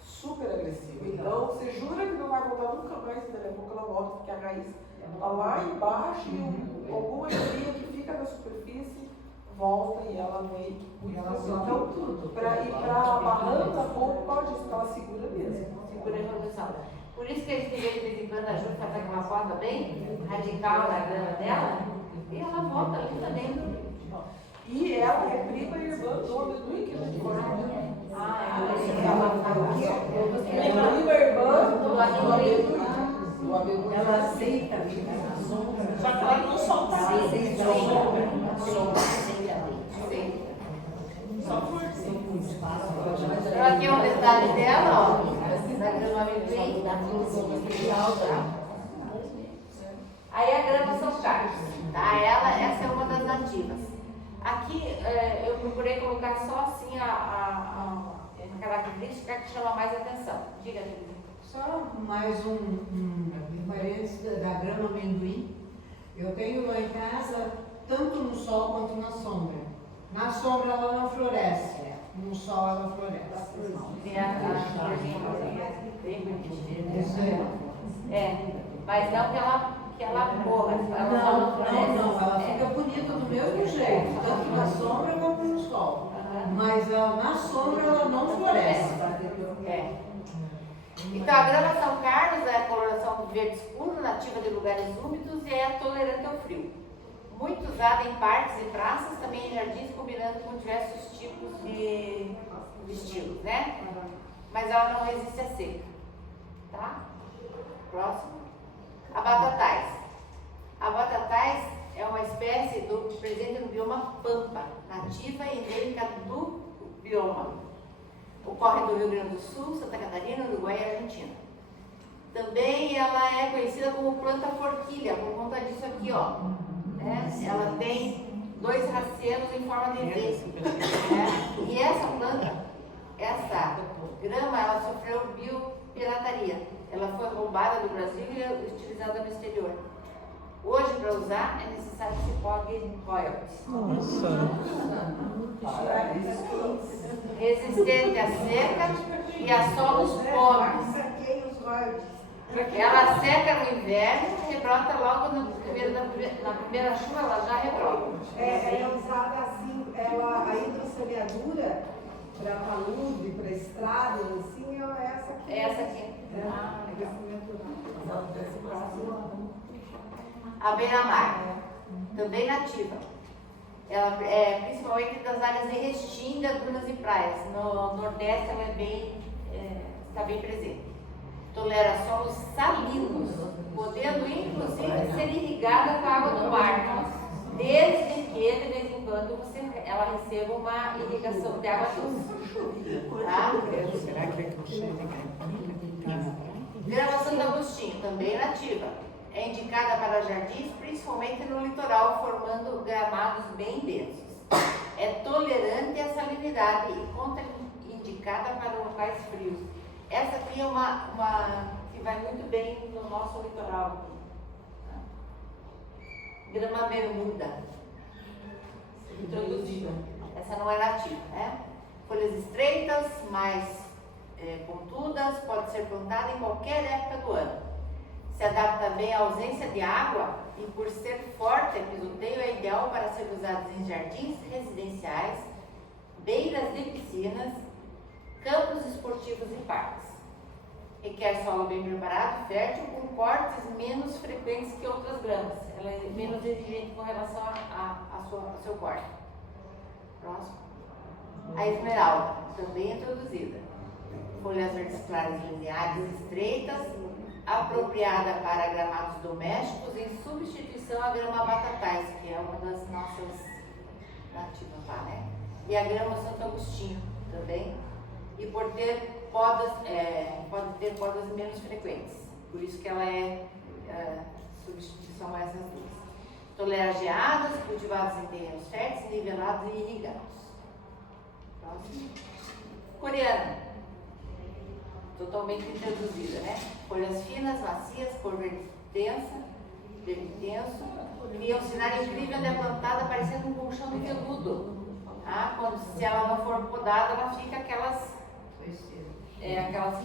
super agressiva. Então, você jura que não vai voltar nunca mais, daqui a pouco ela volta, porque a raiz está lá embaixo e alguma energia que fica na superfície volta e ela vem muito forte. Então, para ir para a barranca, pode isso, ela segura mesmo. Segura a evolução. Por isso que a gente vê de vez em quando a Ju faz aquela foto bem radical na grana dela, e ela volta ali também. E ela é prima e irmã do amendoim que a gente come. É prima e irmã do amendoim. Ela aceita. Só que ela não solta a raiz. Só por Então aqui é um detalhe dela, ó. Da grama amendoim. Aí a grama são carnes, tá? Essa é uma das nativas. Aqui eu procurei colocar só assim a característica que chama mais atenção. Diga, Lívia. Só mais um parênteses da grama amendoim. Eu tenho lá em casa, tanto no sol quanto na sombra. Na sombra ela não floresce, no sol ela floresce. Tem a florzinha bem bonitinha. Mas não que ela morra. Não, ela fica bonita do mesmo jeito, tanto na sombra quanto no sol. Mas na sombra ela não floresce. Então a grama São Carlos é a coloração verde escuro, nativa de lugares úmidos e é tolerante ao frio. Muito usada em parques e praças, também em jardins, combinando com diversos tipos de estilos, né? Mas ela não resiste à seca. Tá? Próximo. A batatais. A batatais é uma espécie presente no bioma Pampa, nativa e endêmica do bioma. Ocorre do Rio Grande do Sul, Santa Catarina, Uruguai e Argentina. Também ela é conhecida como planta forquilha, por conta disso aqui, ó. Ela tem 2 racelos em forma de V. E essa planta, essa grama, ela sofreu biopirataria. Ela foi roubada do Brasil e utilizada no exterior. Hoje, para usar, é necessário que se pague royalties. Nossa. Resistente à seca e a solos pobres. Ela seca no inverno e rebrota logo na primeira chuva, ela já rebrota. É usada assim, a hidrossemeadura para talude, para estradas, assim, é essa aqui. É essa aqui. A beira-mar, também nativa. Ela é principalmente das áreas de restinga, dunas e praias. No Nordeste ela está bem presente. Tolera solos salinos, podendo inclusive ser irrigada com a água do mar, desde que de vez em quando ela receba uma irrigação de água doce. Tá? Grama Santo Agostinho, também nativa. É indicada para jardins, principalmente no litoral, formando gramados bem densos. É tolerante à salinidade e contraindicada para locais frios. Essa aqui é uma que vai muito bem no nosso litoral. Grama bermuda. Introduzida. Essa não é nativa, né? Folhas estreitas, mais pontudas, pode ser plantada em qualquer época do ano. Se adapta bem à ausência de água e, por ser forte, o pisoteio é ideal para ser usado em jardins residenciais, beiras de piscinas, campos esportivos e parques. Requer solo bem preparado, fértil, com cortes menos frequentes que outras gramas. Ela é menos exigente com relação ao seu corte. Próximo. A esmeralda, também introduzida. Folhas verdes claras lineares estreitas, apropriada para gramados domésticos em substituição à grama batatais, que é uma das nossas nativas lá, né? E a grama Santo Agostinho também, e por ter podas, pode ter podas menos frequentes. Por isso que ela substituição a essas duas. Tolera geadas, cultivados em terrenos férteis, nivelados e irrigados. Próximo. Coreana. Totalmente introduzida, né? Folhas finas, macias, cor verde intensa, verde intenso. E é um cenário incrível onde é plantada parecendo um colchão de veludo. Quando, se ela não for podada, ela fica aquelas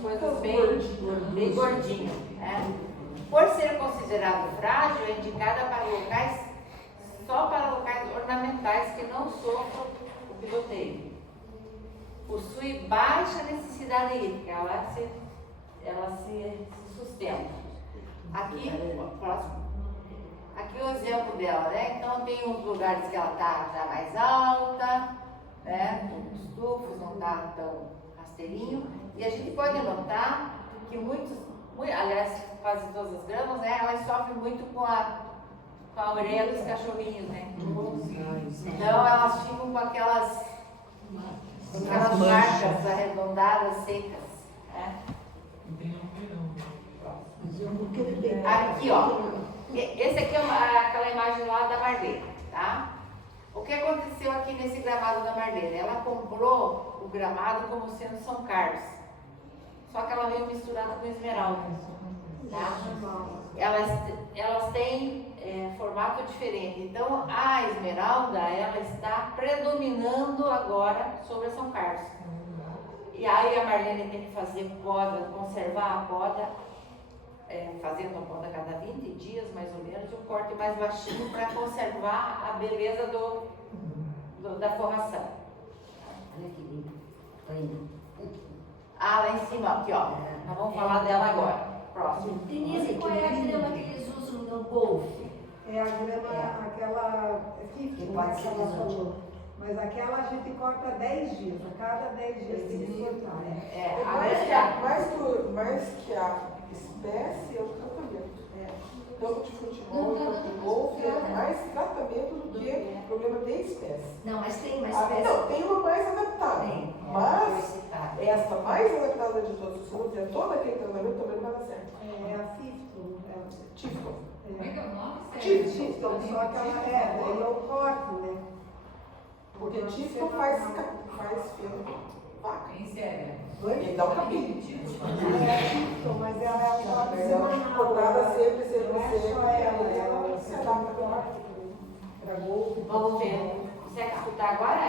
coisas bem gordinhas. Né? Por ser considerado frágil, é indicada só para locais ornamentais que não sofram o piloteio. Possui baixa necessidade hídrica, ela se sustenta. Aqui, próximo. Aqui o exemplo dela, né? Então tem uns lugares que ela está já mais alta, né? Os tufos não está tão rasteirinho. E a gente pode notar que aliás, quase todas as gramas, né? Elas sofrem muito com a orelha dos cachorrinhos, né? Então elas ficam com aquelas marcas arredondadas, secas. Né? Aqui, ó. Esse aqui é aquela imagem lá da Marlene, tá? O que aconteceu aqui nesse gramado da Marlene? Ela comprou o gramado como sendo São Carlos. Só que ela veio misturada com esmeralda. Tá? Elas têm formato diferente. Então, a esmeralda, ela está predominando agora sobre a São Carlos. E aí a Marlene tem que fazer poda, conservar a poda, fazendo a poda a cada 20 dias, mais ou menos, um corte mais baixinho para conservar a beleza da forração. Olha que lindo. Tô indo. Lá em cima, aqui, ó. Nós vamos falar dela agora. Próximo. Denise, qual é a grama que eles usam no golfe? É a grama, aquela que pode ser ela falou. Mas aquela a gente corta 10 dias, a cada 10 dias tem que cortar. Mais que a espécie é o tratamento. Campo de futebol, campo de golfe, é mais tratamento do que problema de espécie. Não, mas tem uma espécie. Não, tem uma mais adaptada. Mas essa mais adaptada de todas, se você não fizer todo aquele tratamento, também não vai dar certo. É a Fifton. Tifton. Como é que é o nome? Tifton, só que ela daí eu corto, né? Porque Tifton faz feno vaca. Em sério? Ele dá um cabelo. Mas ela é a cortada sempre. Ela se adapta para golfe. Vamos ver. Consegue escutar agora?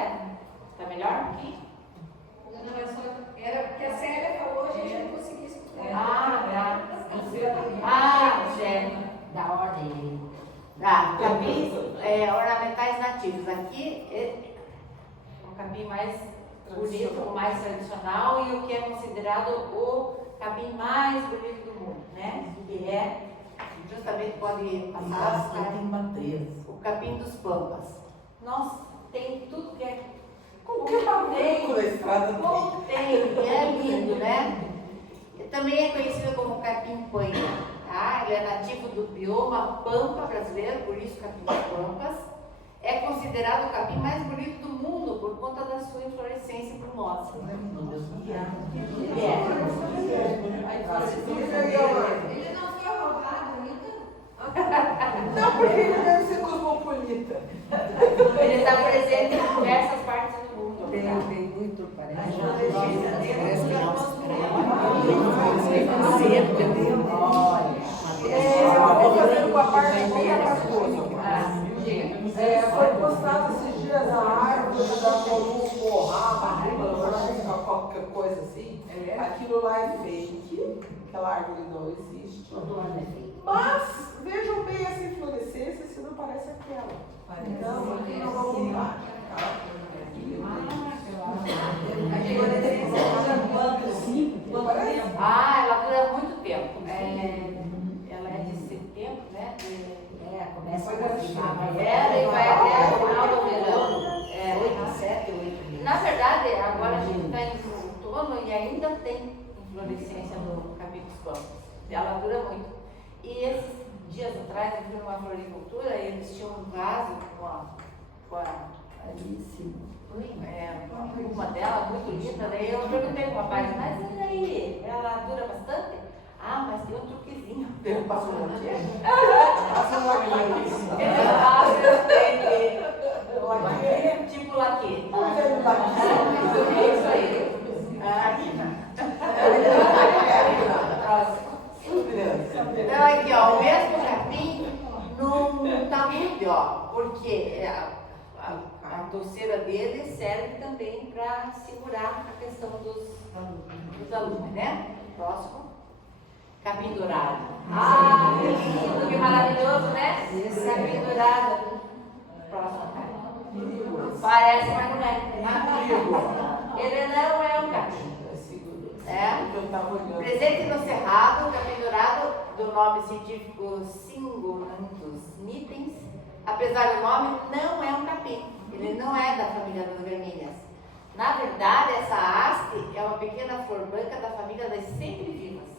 Tá melhor aqui? Não, é só. Era porque a Célia falou, a gente não conseguia escutar. Sério. Da ordem. Capins ornamentais nativos. Aqui é o capim mais bonito, o mais tradicional e o que é considerado o capim mais bonito do mundo, né? Que é, justamente pode passar o capim dos Pampas. Nossa, tem tudo que é. Qualquer barulho da estrada tem, é lindo, né? E também é conhecido como capim panha, tá? Ele é nativo do bioma pampa brasileiro, por isso capim das Pampas. É considerado o capim mais bonito do mundo por conta da sua inflorescência brumosa. Ele não foi roubado ainda? Não, porque ele deve ser cosmopolita. Ele está presente em diversas partes do mundo. Tem muito parente. Vou fazer uma parte foi postado esses dias a árvore da Columbo, qualquer coisa assim. Aquilo lá é fake, aquela árvore não existe. Mas vejam bem essa inflorescência, se não parece aquela. Então, aqui não vamos mudar. Ela dura muito tempo. Ela é de setembro, né? Começa a E vai até o final do verão. 7, 8 Na verdade, agora a gente está no outono e ainda tem inflorescência no capim dos Pampas. Ela dura muito. E esses dias atrás eu fui numa floricultura e eles tinham um vaso com a uma dela, muito linda, daí eu perguntei pro rapaz, mas e daí, ela dura bastante? Ah, mas tem um truquezinho. Eu passo um monte. Passa um laquê. Tipo laquê. É isso aí. Então aqui, ó, o mesmo capim não tá muito pior, porque a torceira dele serve também para segurar a questão dos alunos, né? Próximo. Capim dourado. Ah, que lindo, que maravilhoso, né? Capim dourado. Próximo. Parece, mas não é. Ele não é um capim. Presente no cerrado, capim dourado, do nome científico Cingulanthes nitens. Apesar do nome, não é um capim. Ele não é da família das vermelhas. Na verdade, essa haste é uma pequena flor branca da família das sempre-vivas.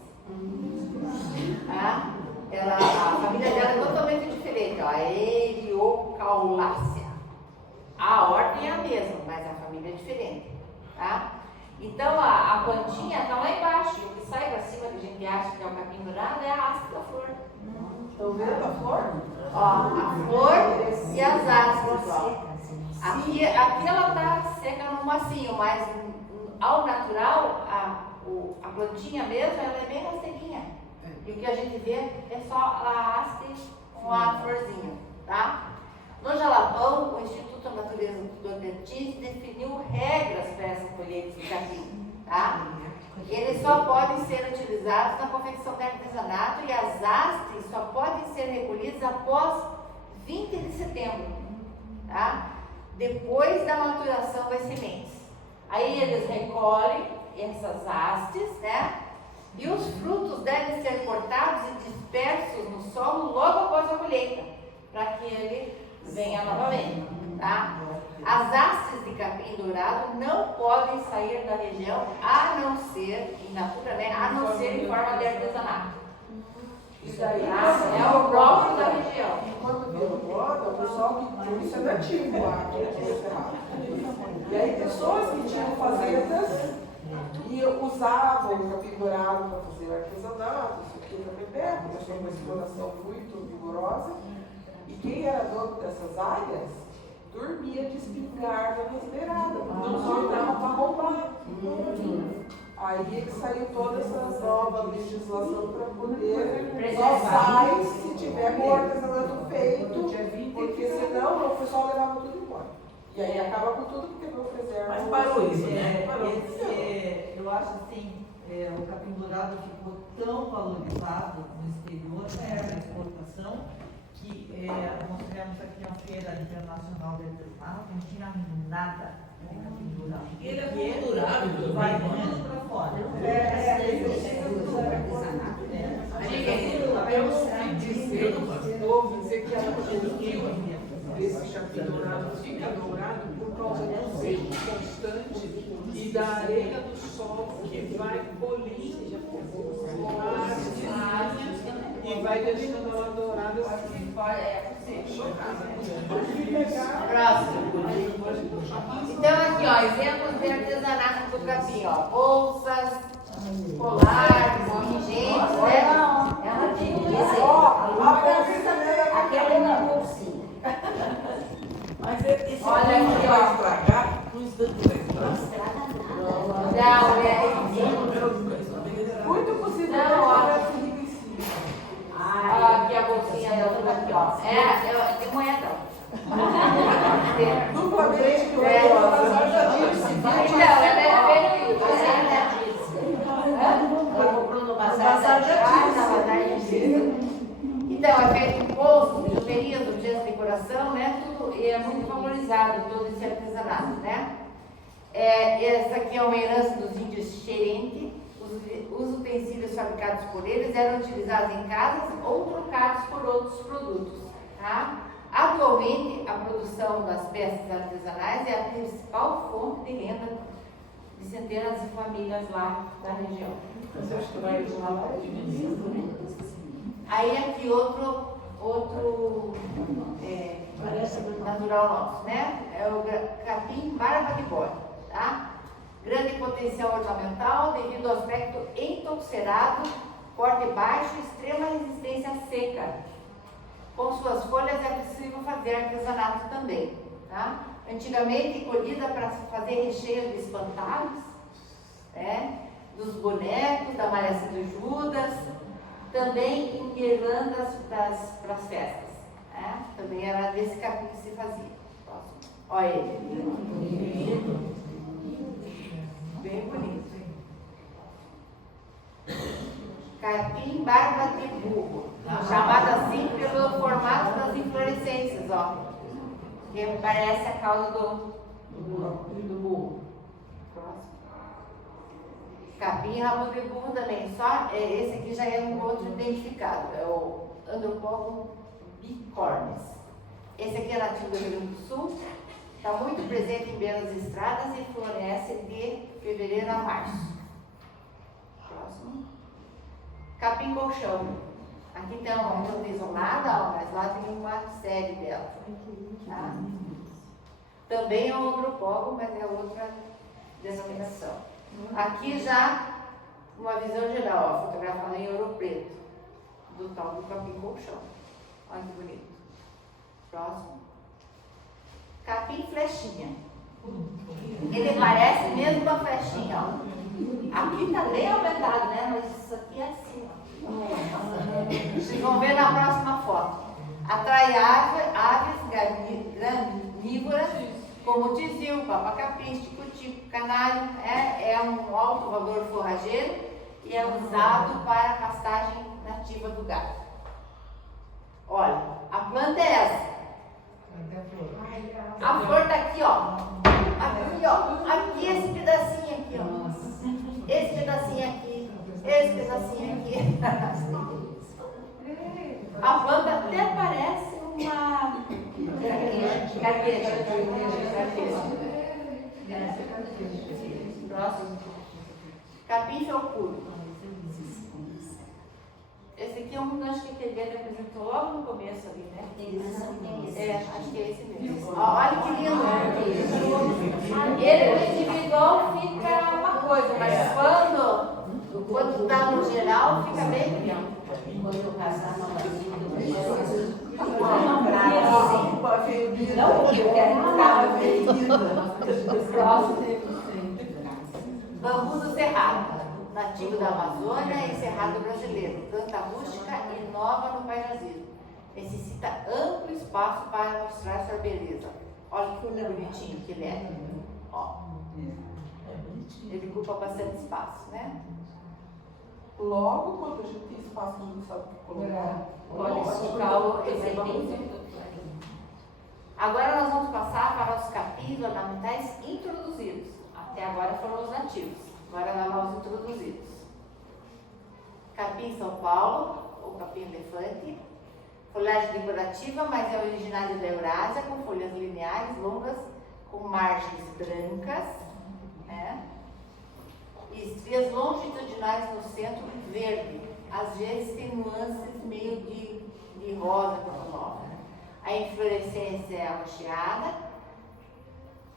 A família dela é totalmente diferente, ó, a Eriocaulácea. A ordem é a mesma, mas a família é diferente, tá? Então a plantinha está lá embaixo, o que sai para cima que a gente acha que é o capim dourado é a haste da flor. Estão vendo a flor? Ó, a flor e as hastes, ó. Aqui ela está seca no macio, mas ao natural a plantinha mesmo ela é bem rasteirinha. E o que a gente vê é só a haste com a florzinha, tá? No Jalapão, o Instituto da Natureza do Tocantins definiu regras para essa colheita de capim, tá? Eles só podem ser utilizados na confecção de artesanato e as hastes só podem ser recolhidas após 20 de setembro, tá? Depois da maturação das sementes. Aí eles recolhem essas hastes, né? E os frutos devem ser cortados e dispersos no solo logo após a colheita, para que ele venha novamente, tá? As hastes de capim dourado não podem sair da região a não ser, in natura, né? A não ser em forma de artesanato. Isso aí é o próprio da região. Quando virou moda, o pessoal que isso é nativo lá, e aí pessoas que tinham fazendas e usavam o capim dourado para fazer artesanato, isso aqui também perto, começou uma exploração muito vigorosa. E quem era dono dessas áreas dormia de espingarda nas beiradas, não só entrava para roubar. Aí é que saiu toda essa nova legislação para poder só sai se tiver com o artesanato feito, porque senão o pessoal levava tudo embora. E aí acaba com tudo porque não preserva. Mas parou isso, né? Eu acho assim, o capim dourado ficou tão valorizado no exterior, na exportação, que nós tivemos aqui uma feira internacional de artesanato, não tinha nada de capim dourado. Ele é culturável, vai tudo para fora. Eu ouvi dizer que a esse capim dourado fica dourado por causa do vento constante e da areia do sol que vai polindo e vai deixando ela dourada assim. Próximo. Então aqui, ó, exemplos de artesanato do capim, ó, bolsas, colares, pingentes, né? Ela tem aquela é uma bolsinha. Mas esse olha aqui, vai ó. estragar, no instante vai estragar. Muito possível. Não, ó. Aqui a bolsinha da outra aqui, ó. É de moeda. Duplamente Então, ela é bem comprou no bazar da Então, é feito em bolsos, bijuterias, objetos de decoração, né? Tudo e é muito valorizado, todo esse artesanato, né? Essa aqui é uma herança dos índios Xerente. Os utensílios fabricados por eles eram utilizados em casas ou trocados por outros produtos, tá? Atualmente, a produção das peças artesanais é a principal fonte de renda de centenas de famílias lá da região. Você acha que vai lá? Aí aqui outro natural nosso, né? É o capim barba de bode. tá? Grande potencial ornamental devido ao aspecto entoucerado, corte baixo e extrema resistência à seca. Com suas folhas é possível fazer artesanato também, tá? Antigamente colhida para fazer recheio de espantalhos, né? Dos bonecos, da Malhação de Judas, também em guirlandas para as festas, né? Também era desse capim que se fazia. Olha ele, bem bonito. Capim barba de burro, chamado assim pelo formato das inflorescências, ó, que parece a cauda do burro. Capim rabo de burro também, só esse aqui já é um outro identificado, é o Andropogum bicornis. Esse aqui é nativo do Rio Grande do Sul, está muito presente em beiras estradas e floresce de fevereiro a março. Próximo. Capim colchão. Aqui tem uma planta isolada, ó, mas lá tem uma série dela. Tá? Também é um Andropogum, mas é outra denominação. Aqui já uma visão geral, ó, fotografada em ouro preto, do tal do capim colchão. Olha que bonito. Próximo. Capim flechinha. Ele parece mesmo uma flechinha, ó. Aqui tá bem aumentado, né? Mas isso aqui é assim, ó. Vocês vão ver na próxima foto. Atrai aves granívoras, como tizil, papacapim, tico, canário, é um alto valor forrageiro e é usado para a pastagem nativa do gado. Olha, a planta é essa. A flor tá aqui, ó. Aqui, ó. Aqui, esse pedacinho aqui, ó. Esse pedacinho aqui. Esse pedacinho aqui. A planta até parece uma carqueja. Próximo. Capim felpudo. Esse aqui é um gancho que a TV apresentou logo no começo ali, né? Acho que é esse mesmo. Olha que lindo. Ele no individual fica uma coisa, mas quando está no geral, fica bem bonito. Quando eu casar novamente, Bambu do cerrado, nativo da Amazônia e cerrado brasileiro, planta rústica e nova no paisagismo. Necessita amplo espaço para mostrar sua beleza. Olha que bonitinho que ele é. Ó. Ele ocupa bastante espaço, né? Logo, quando a gente tem espaço, a gente sabe o que colocar. Pode colocar esse bambu. Agora nós vamos passar para os capins ornamentais introduzidos. Até agora foram os nativos. Agora nós vamos introduzidos. Capim São Paulo, ou capim elefante. Folhagem decorativa, mas é originário da Eurásia, com folhas lineares, longas, com margens brancas, né? E estrias longitudinais no centro, verde. Às vezes tem nuances meio de rosa quando nova. A inflorescência é arroxeada.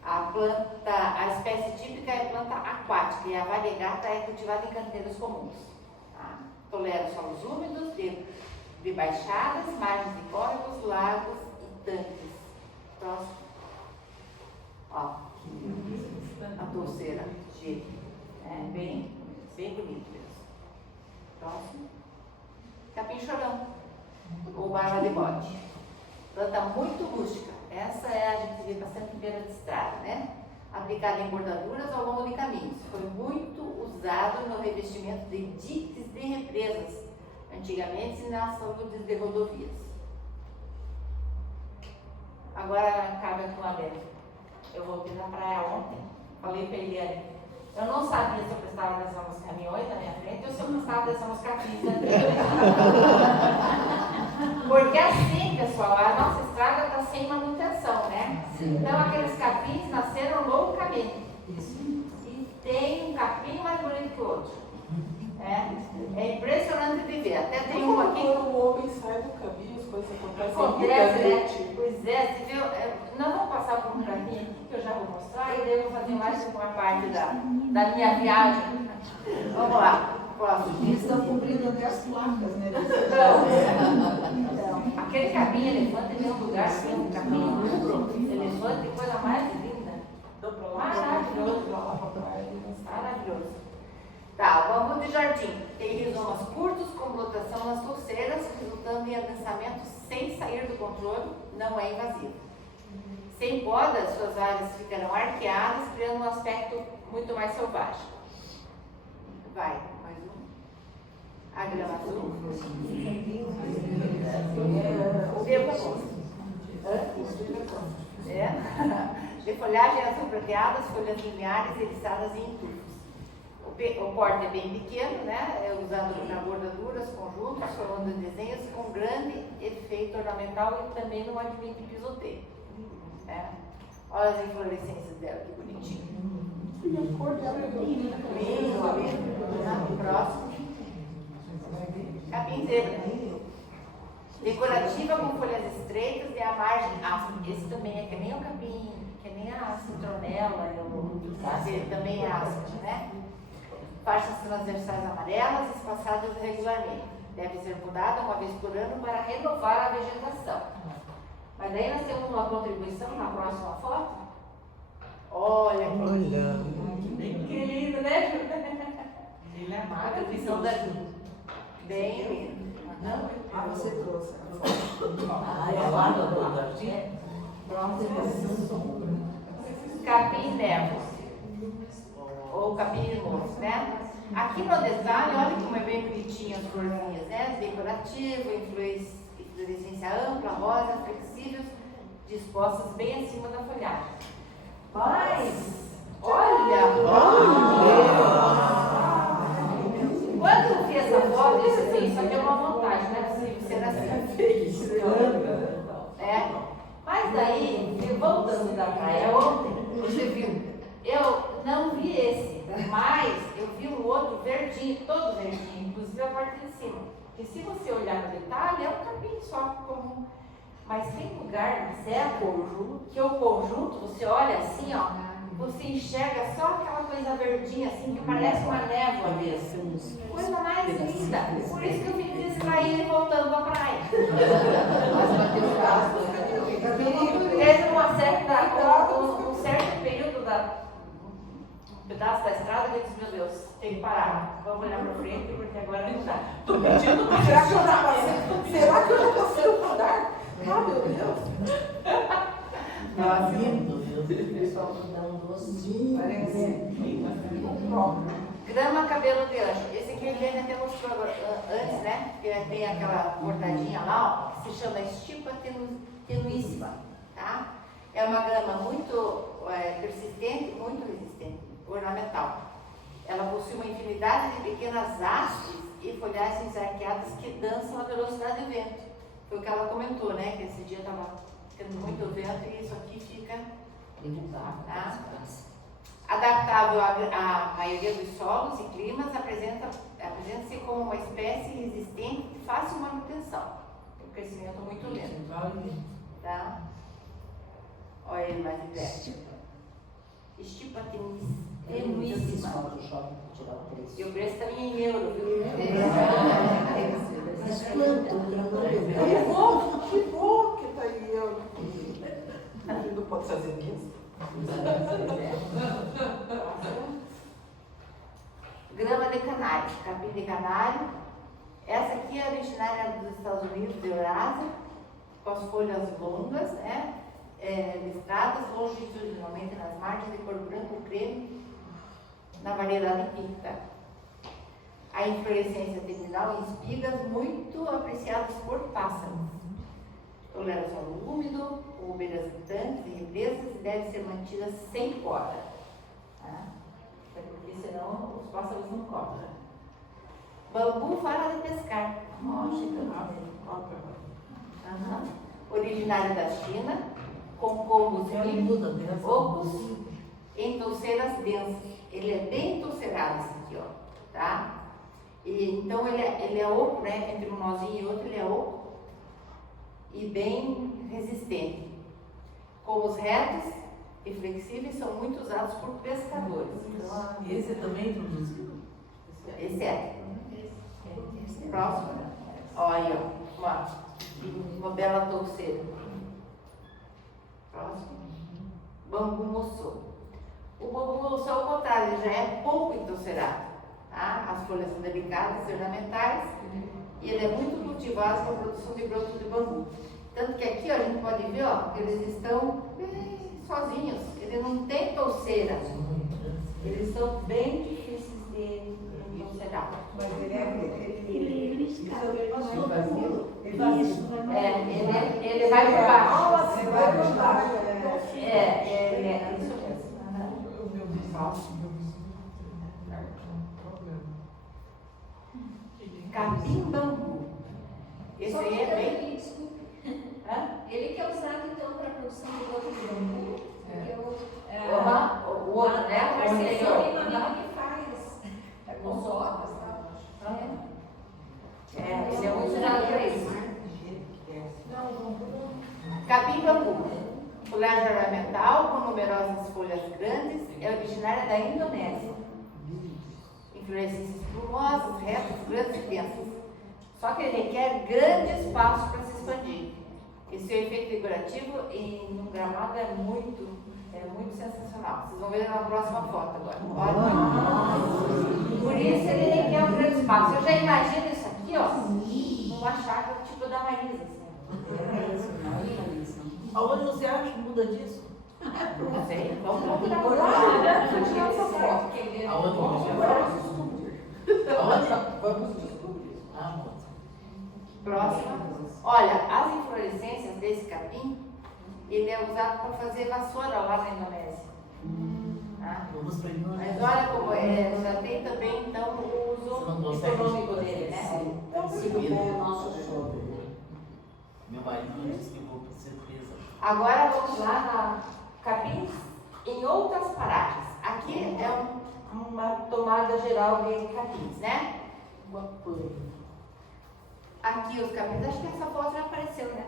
A espécie típica é planta aquática e a variegata é cultivada em canteiros comuns. Tá? Tolera solos úmidos, de baixadas, margens de córregos, lagos e tanques. Próximo. Ó, a touceira G. É bem bonito mesmo. Próximo. Capim chorão, ou barba de bode. Planta muito rústica. Essa a gente vê bastante em beira de estrada, né? Aplicada em bordaduras ao longo de caminhos. Foi muito usado no revestimento de diques de represas, antigamente nas saúdes de rodovias. Agora cabe aqui uma vez. Eu voltei na praia ontem, falei para ele ali. Eu não sabia se eu prestava atenção nos caminhões na minha frente ou se eu prestava atenção nos capins na minha frente. Porque assim, pessoal, a nossa estrada está sem manutenção, né? Sim. Então aqueles capins nasceram loucamente. E tem um capim mais bonito que o outro. É impressionante de ver. Até tem um aqui. Quando o homem sai do caminho, as coisas acontecem. Acontece, né? Pois é, você viu? Nós vamos passar por um caminho aqui que eu já vou mostrar. devo fazer mais uma parte da minha viagem. Vamos lá, próximo. Eles estão cobrindo até as placas, né? Então, aquele capim elefante tem um lugar que tem um capim duplo, elefante, coisa mais linda. Maravilhoso. Maravilhoso. Tá, o bambu de jardim tem rizomas curtos com lotação nas torceiras, resultando em adensamento sem sair do controle, não é invasivo. Sem podas, suas áreas ficarão arqueadas, criando um aspecto muito mais selvagem. Vai, mais um. A grama azul. O bebo. De folhagem azul prateadas, folhas lineares eriçadas e em tufos. O porte é bem pequeno, né? É usado na bordaduras, conjuntos, formando desenhos com grande efeito ornamental e também não admite pisoteio. Né? Olha as inflorescências dela, que bonitinho. E a cor dela é linda. Próximo. Capim zebra. Decorativa com folhas estreitas e a margem áspera. Esse também é que nem o capim, que nem a citronela, ele também é áspero, né? Faixas transversais amarelas, espaçadas regularmente. Deve ser podada uma vez por ano para renovar a vegetação. Mas aí nós temos uma contribuição na próxima foto. Olha que lindo, né, Ju? Ele é A contribuição da Ju. Bem lindo. Você trouxe. Capim névoa. Ou capim limoso, né? Aqui no detalhe, olha como é bem bonitinho as florzinhas, né? Decorativo, inflorescência ampla, rosa, flexíveis, dispostas bem acima da folhagem. Mas, olha! Quando eu vi essa foto, eu disse assim, isso aqui é uma vantagem, não é possível ser assim feito. Mas daí, voltando da praia ontem, você viu, eu não vi esse, mas eu vi um outro verdinho, todo verdinho, inclusive a parte de cima. E se você olhar no detalhe, é um capim só comum. Mas tem lugar, que o conjunto, você olha assim, ó, você enxerga só aquela coisa verdinha, assim, que parece uma névoa mesmo. Coisa mais linda. Por isso que eu fico distraída e voltando pra praia. Teve um certo período um pedaço da estrada que eu disse, meu Deus, tem que parar. Vamos olhar pra frente, porque agora não dá. Tô pedindo pra Será que eu já passei o radar? Ah, meu Deus. Grama cabelo de anjo. Esse aqui ele até mostrou agora, antes, né? Que tem aquela cortadinha lá, ó, que se chama estipa tenuíssima, tá? É uma grama muito persistente, muito resistente, ornamental. Ela possui uma infinidade de pequenas hastes e folhagens arqueadas que dançam à velocidade do vento. Foi o que ela comentou, né? Que esse dia estava tendo muito vento e isso aqui fica tá? Adaptável à maioria dos solos e climas, apresenta-se como uma espécie resistente de fácil manutenção. Tem um crescimento muito lento. Tá? Olha ele mais de perto. Estipa tenuíssima. E o preço também é em euro, viu? Que bom que tá aí. Não pode fazer isso. Grama de canário, capim de canário. Essa aqui é originária dos Estados Unidos, da Eurásia, com as folhas longas, né? Listradas longitudinalmente nas margens de cor branca ou creme, na variedade picta. A inflorescência terminal em espigas muito apreciadas por pássaros. Tolera solo úmido, ou beiras gritantes e represas e deve ser mantida sem poda. Tá? Porque senão os pássaros não comem. Bambu vara de pescar. Originário da China, com combos ocos em touceiras densas. Ele é bem touceirado esse aqui, ó. Tá? E, então ele é oco, né? Entre um nozinho e outro ele é oco. E bem resistente. Com os retos, e flexíveis são muito usados por pescadores. Então, Esse é também introduzido? esse é. Próximo. Olha aí, ó. Uma bela touceira. Próximo. Bambu moçô. O bambu moçô, ao contrário, ele já é pouco endosserado. Tá? As folhas são delicadas e ornamentais. E ele é muito cultivado para a produção de brotos de bambu. Tanto que aqui, ó, a gente pode ver, ó, que eles estão sozinhos. Ele não tem touceira. Eles são bem difíceis de endosserar. Mas ele é Ele vai por baixo. Ele vai por baixo. É isso mesmo. Capim-bambu. Esse aí é bem. Ele que é usado então para a produção do broto de bambu. O outro, né? A O parceria anterior. tem uma amiga que faz com sopas e tal. Ele é muito usado para isso. Capim-bambu. Folhagem ornamental com numerosas folhas grandes, é originária da Indonésia. Inflorescências plumosas, retas, grandes e densas. Só que ele requer grande espaço para se expandir. E seu efeito decorativo em um gramado é muito sensacional. Vocês vão ver na próxima foto agora. Olha. Por isso ele requer um grande espaço. Eu já imagino isso aqui, ó, numa chácara tipo da Marisa. Aonde você acha que muda disso? Não sei, vamos procurar. Aonde? Vamos descobrir. Próxima. Olha, as inflorescências desse capim, ele é usado para fazer vassoura lá na Indonésia. Tá? Mas olha como é, já tem também então o uso econômico dele, né? É o nosso sogro, né? Meu marido disse que vou por surpresa. Agora vamos lá na capins em outras paragens. Aqui é uma tomada geral de capins, né? Aqui os capins, acho que essa foto já apareceu, né?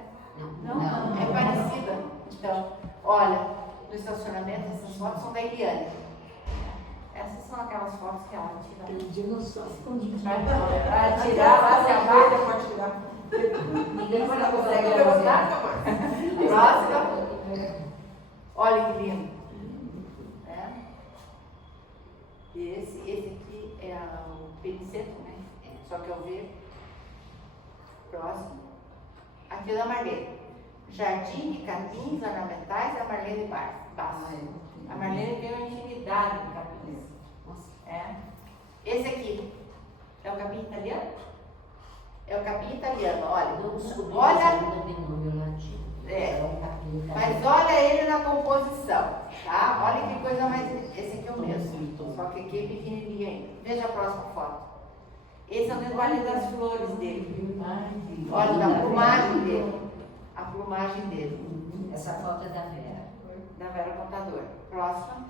Não? É parecida. Então, olha, no estacionamento essas fotos são da Eliane. Essas são aquelas fotos que ela tira. Tem dinossauro escondido. Vai tirar, vai se abaixo. Pode tirar. Ninguém consegue levantar. Próxima. Olha que lindo. Esse aqui é o peniceto, né? Só que eu vi. Próximo. Aqui é da Marlene. Jardim de capins ornamentais da Marlene Bastos. A Marlene tem uma infinidade de capins. Esse aqui é o capim italiano? É o capim italiano, olha. Olha. Mas olha ele na composição, tá? Olha que coisa mais. Esse aqui é o mesmo. Só que aqui é pequenininho ainda. Veja a próxima foto. Esse é o detalhe das flores dele. Olha da plumagem dele. A plumagem dele. Essa foto é da Vera. Da Vera Contador. Próxima.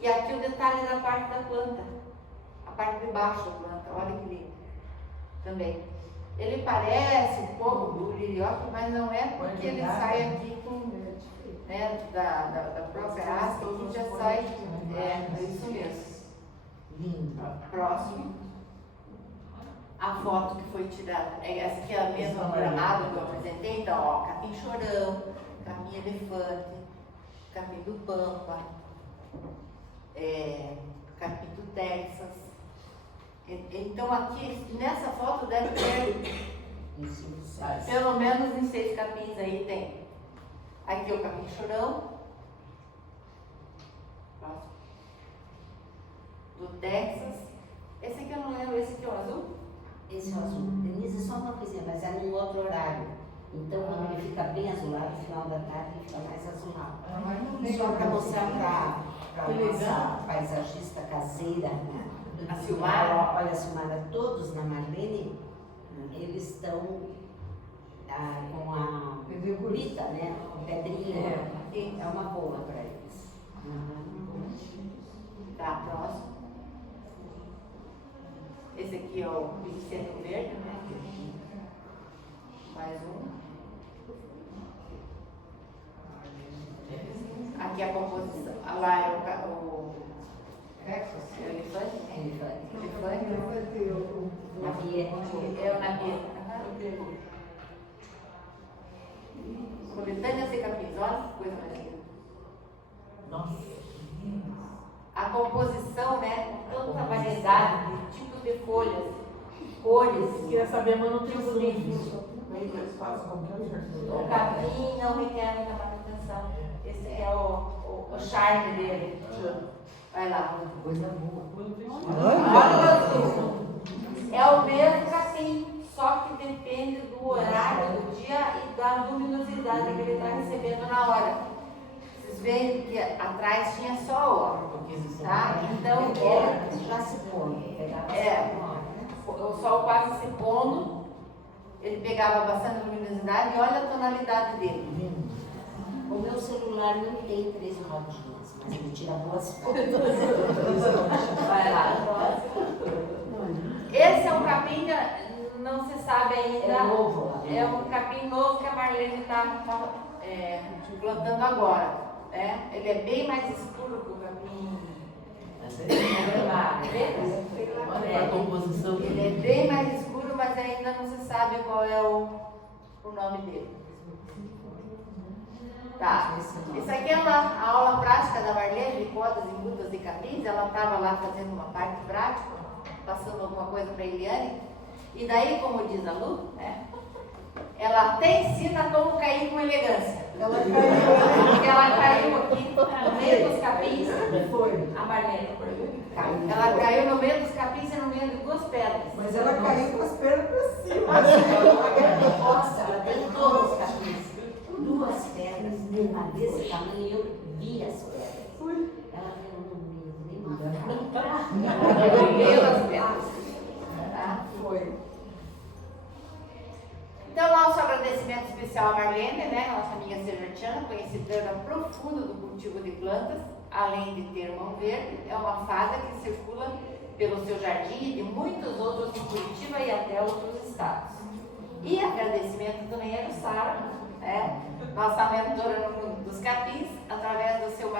E aqui o detalhe da parte da planta. A parte de baixo da planta. Olha que lindo. Também. Ele parece um pouco do lirióptero, mas não é porque ele sai aqui com, né, da própria haste, que já sai. É isso mesmo. Lindo. Próximo. A foto que foi tirada, essa aqui é a mesma gramado que eu apresentei, então, ó, capim chorão, capim elefante, capim do Pampa, capim do Texas. Então aqui, nessa foto deve ter pelo menos em 6 capins aí tem. Aqui o capim chorão. Próximo. Do Texas. Esse aqui eu não lembro, esse aqui é o azul? Esse é o azul. Denise, só uma coisinha, mas é num outro horário. Então, quando ele fica bem azulado, no final da tarde, ele fica mais azulado. Só para mostrar para a nossa paisagista caseira, a Silmara. Olha, a Silmara, todos na Marlene, eles estão com a curita, né? Pedrinha. É uma boa para eles. Tá, próximo. Esse aqui é o peniceto verde, né? Mais um. Aqui é a lá é o elefante. É o Nabieta. Coletâneas de capins, olha que coisa mais linda. Nossa. A composição, né, com tanta variedade de tipos de folhas, cores. Queria saber a manutenção disso. O capim não requer muita manutenção. Esse é o charme dele. Vai lá. Coisa boa. É o mesmo capim, só que depende do horário do dia e da luminosidade que ele está recebendo na hora. Vocês veem que atrás tinha sol, ó. Tá? Então ele Já se põe. o sol quase se pondo, ele pegava bastante luminosidade e olha a tonalidade dele. O meu celular não tem 3 rodinhas, mas ele tira boas fotos. Vai lá. Esse é um capim, não se sabe ainda. É novo. É um capim novo que a Marlene está plantando agora. Né? Ele é bem mais escuro que o capim. A composição. Ele é bem mais escuro, mas ainda não se sabe qual é o nome dele. Tá. Isso aqui é a aula prática da Marlene de podas e mudas de capins. Ela estava lá fazendo uma parte prática, passando alguma coisa para a Eliane. E daí, como diz a Lu, né, ela até ensina como cair com elegância. Porque ela caiu aqui no meio dos capins. A Marlene. Ela caiu no meio dos capins e no meio de 2 pedras. Mas ela caiu com as pernas para cima. Nossa, ela tem todos os capins. 2 pedras, uma desse tamanho, e eu vi as pedras. Ela veio no meio, nem uma No meio das pedras. Tá? Foi. Então, nosso agradecimento especial à Marlene, né, nossa amiga serretiana, conhecedora profunda do cultivo de plantas, além de ter mão verde, é uma fada que circula pelo seu jardim e de muitos outros em Curitiba e até outros estados. E agradecimento também a Sara, né, nossa mentora no mundo dos capins, através do seu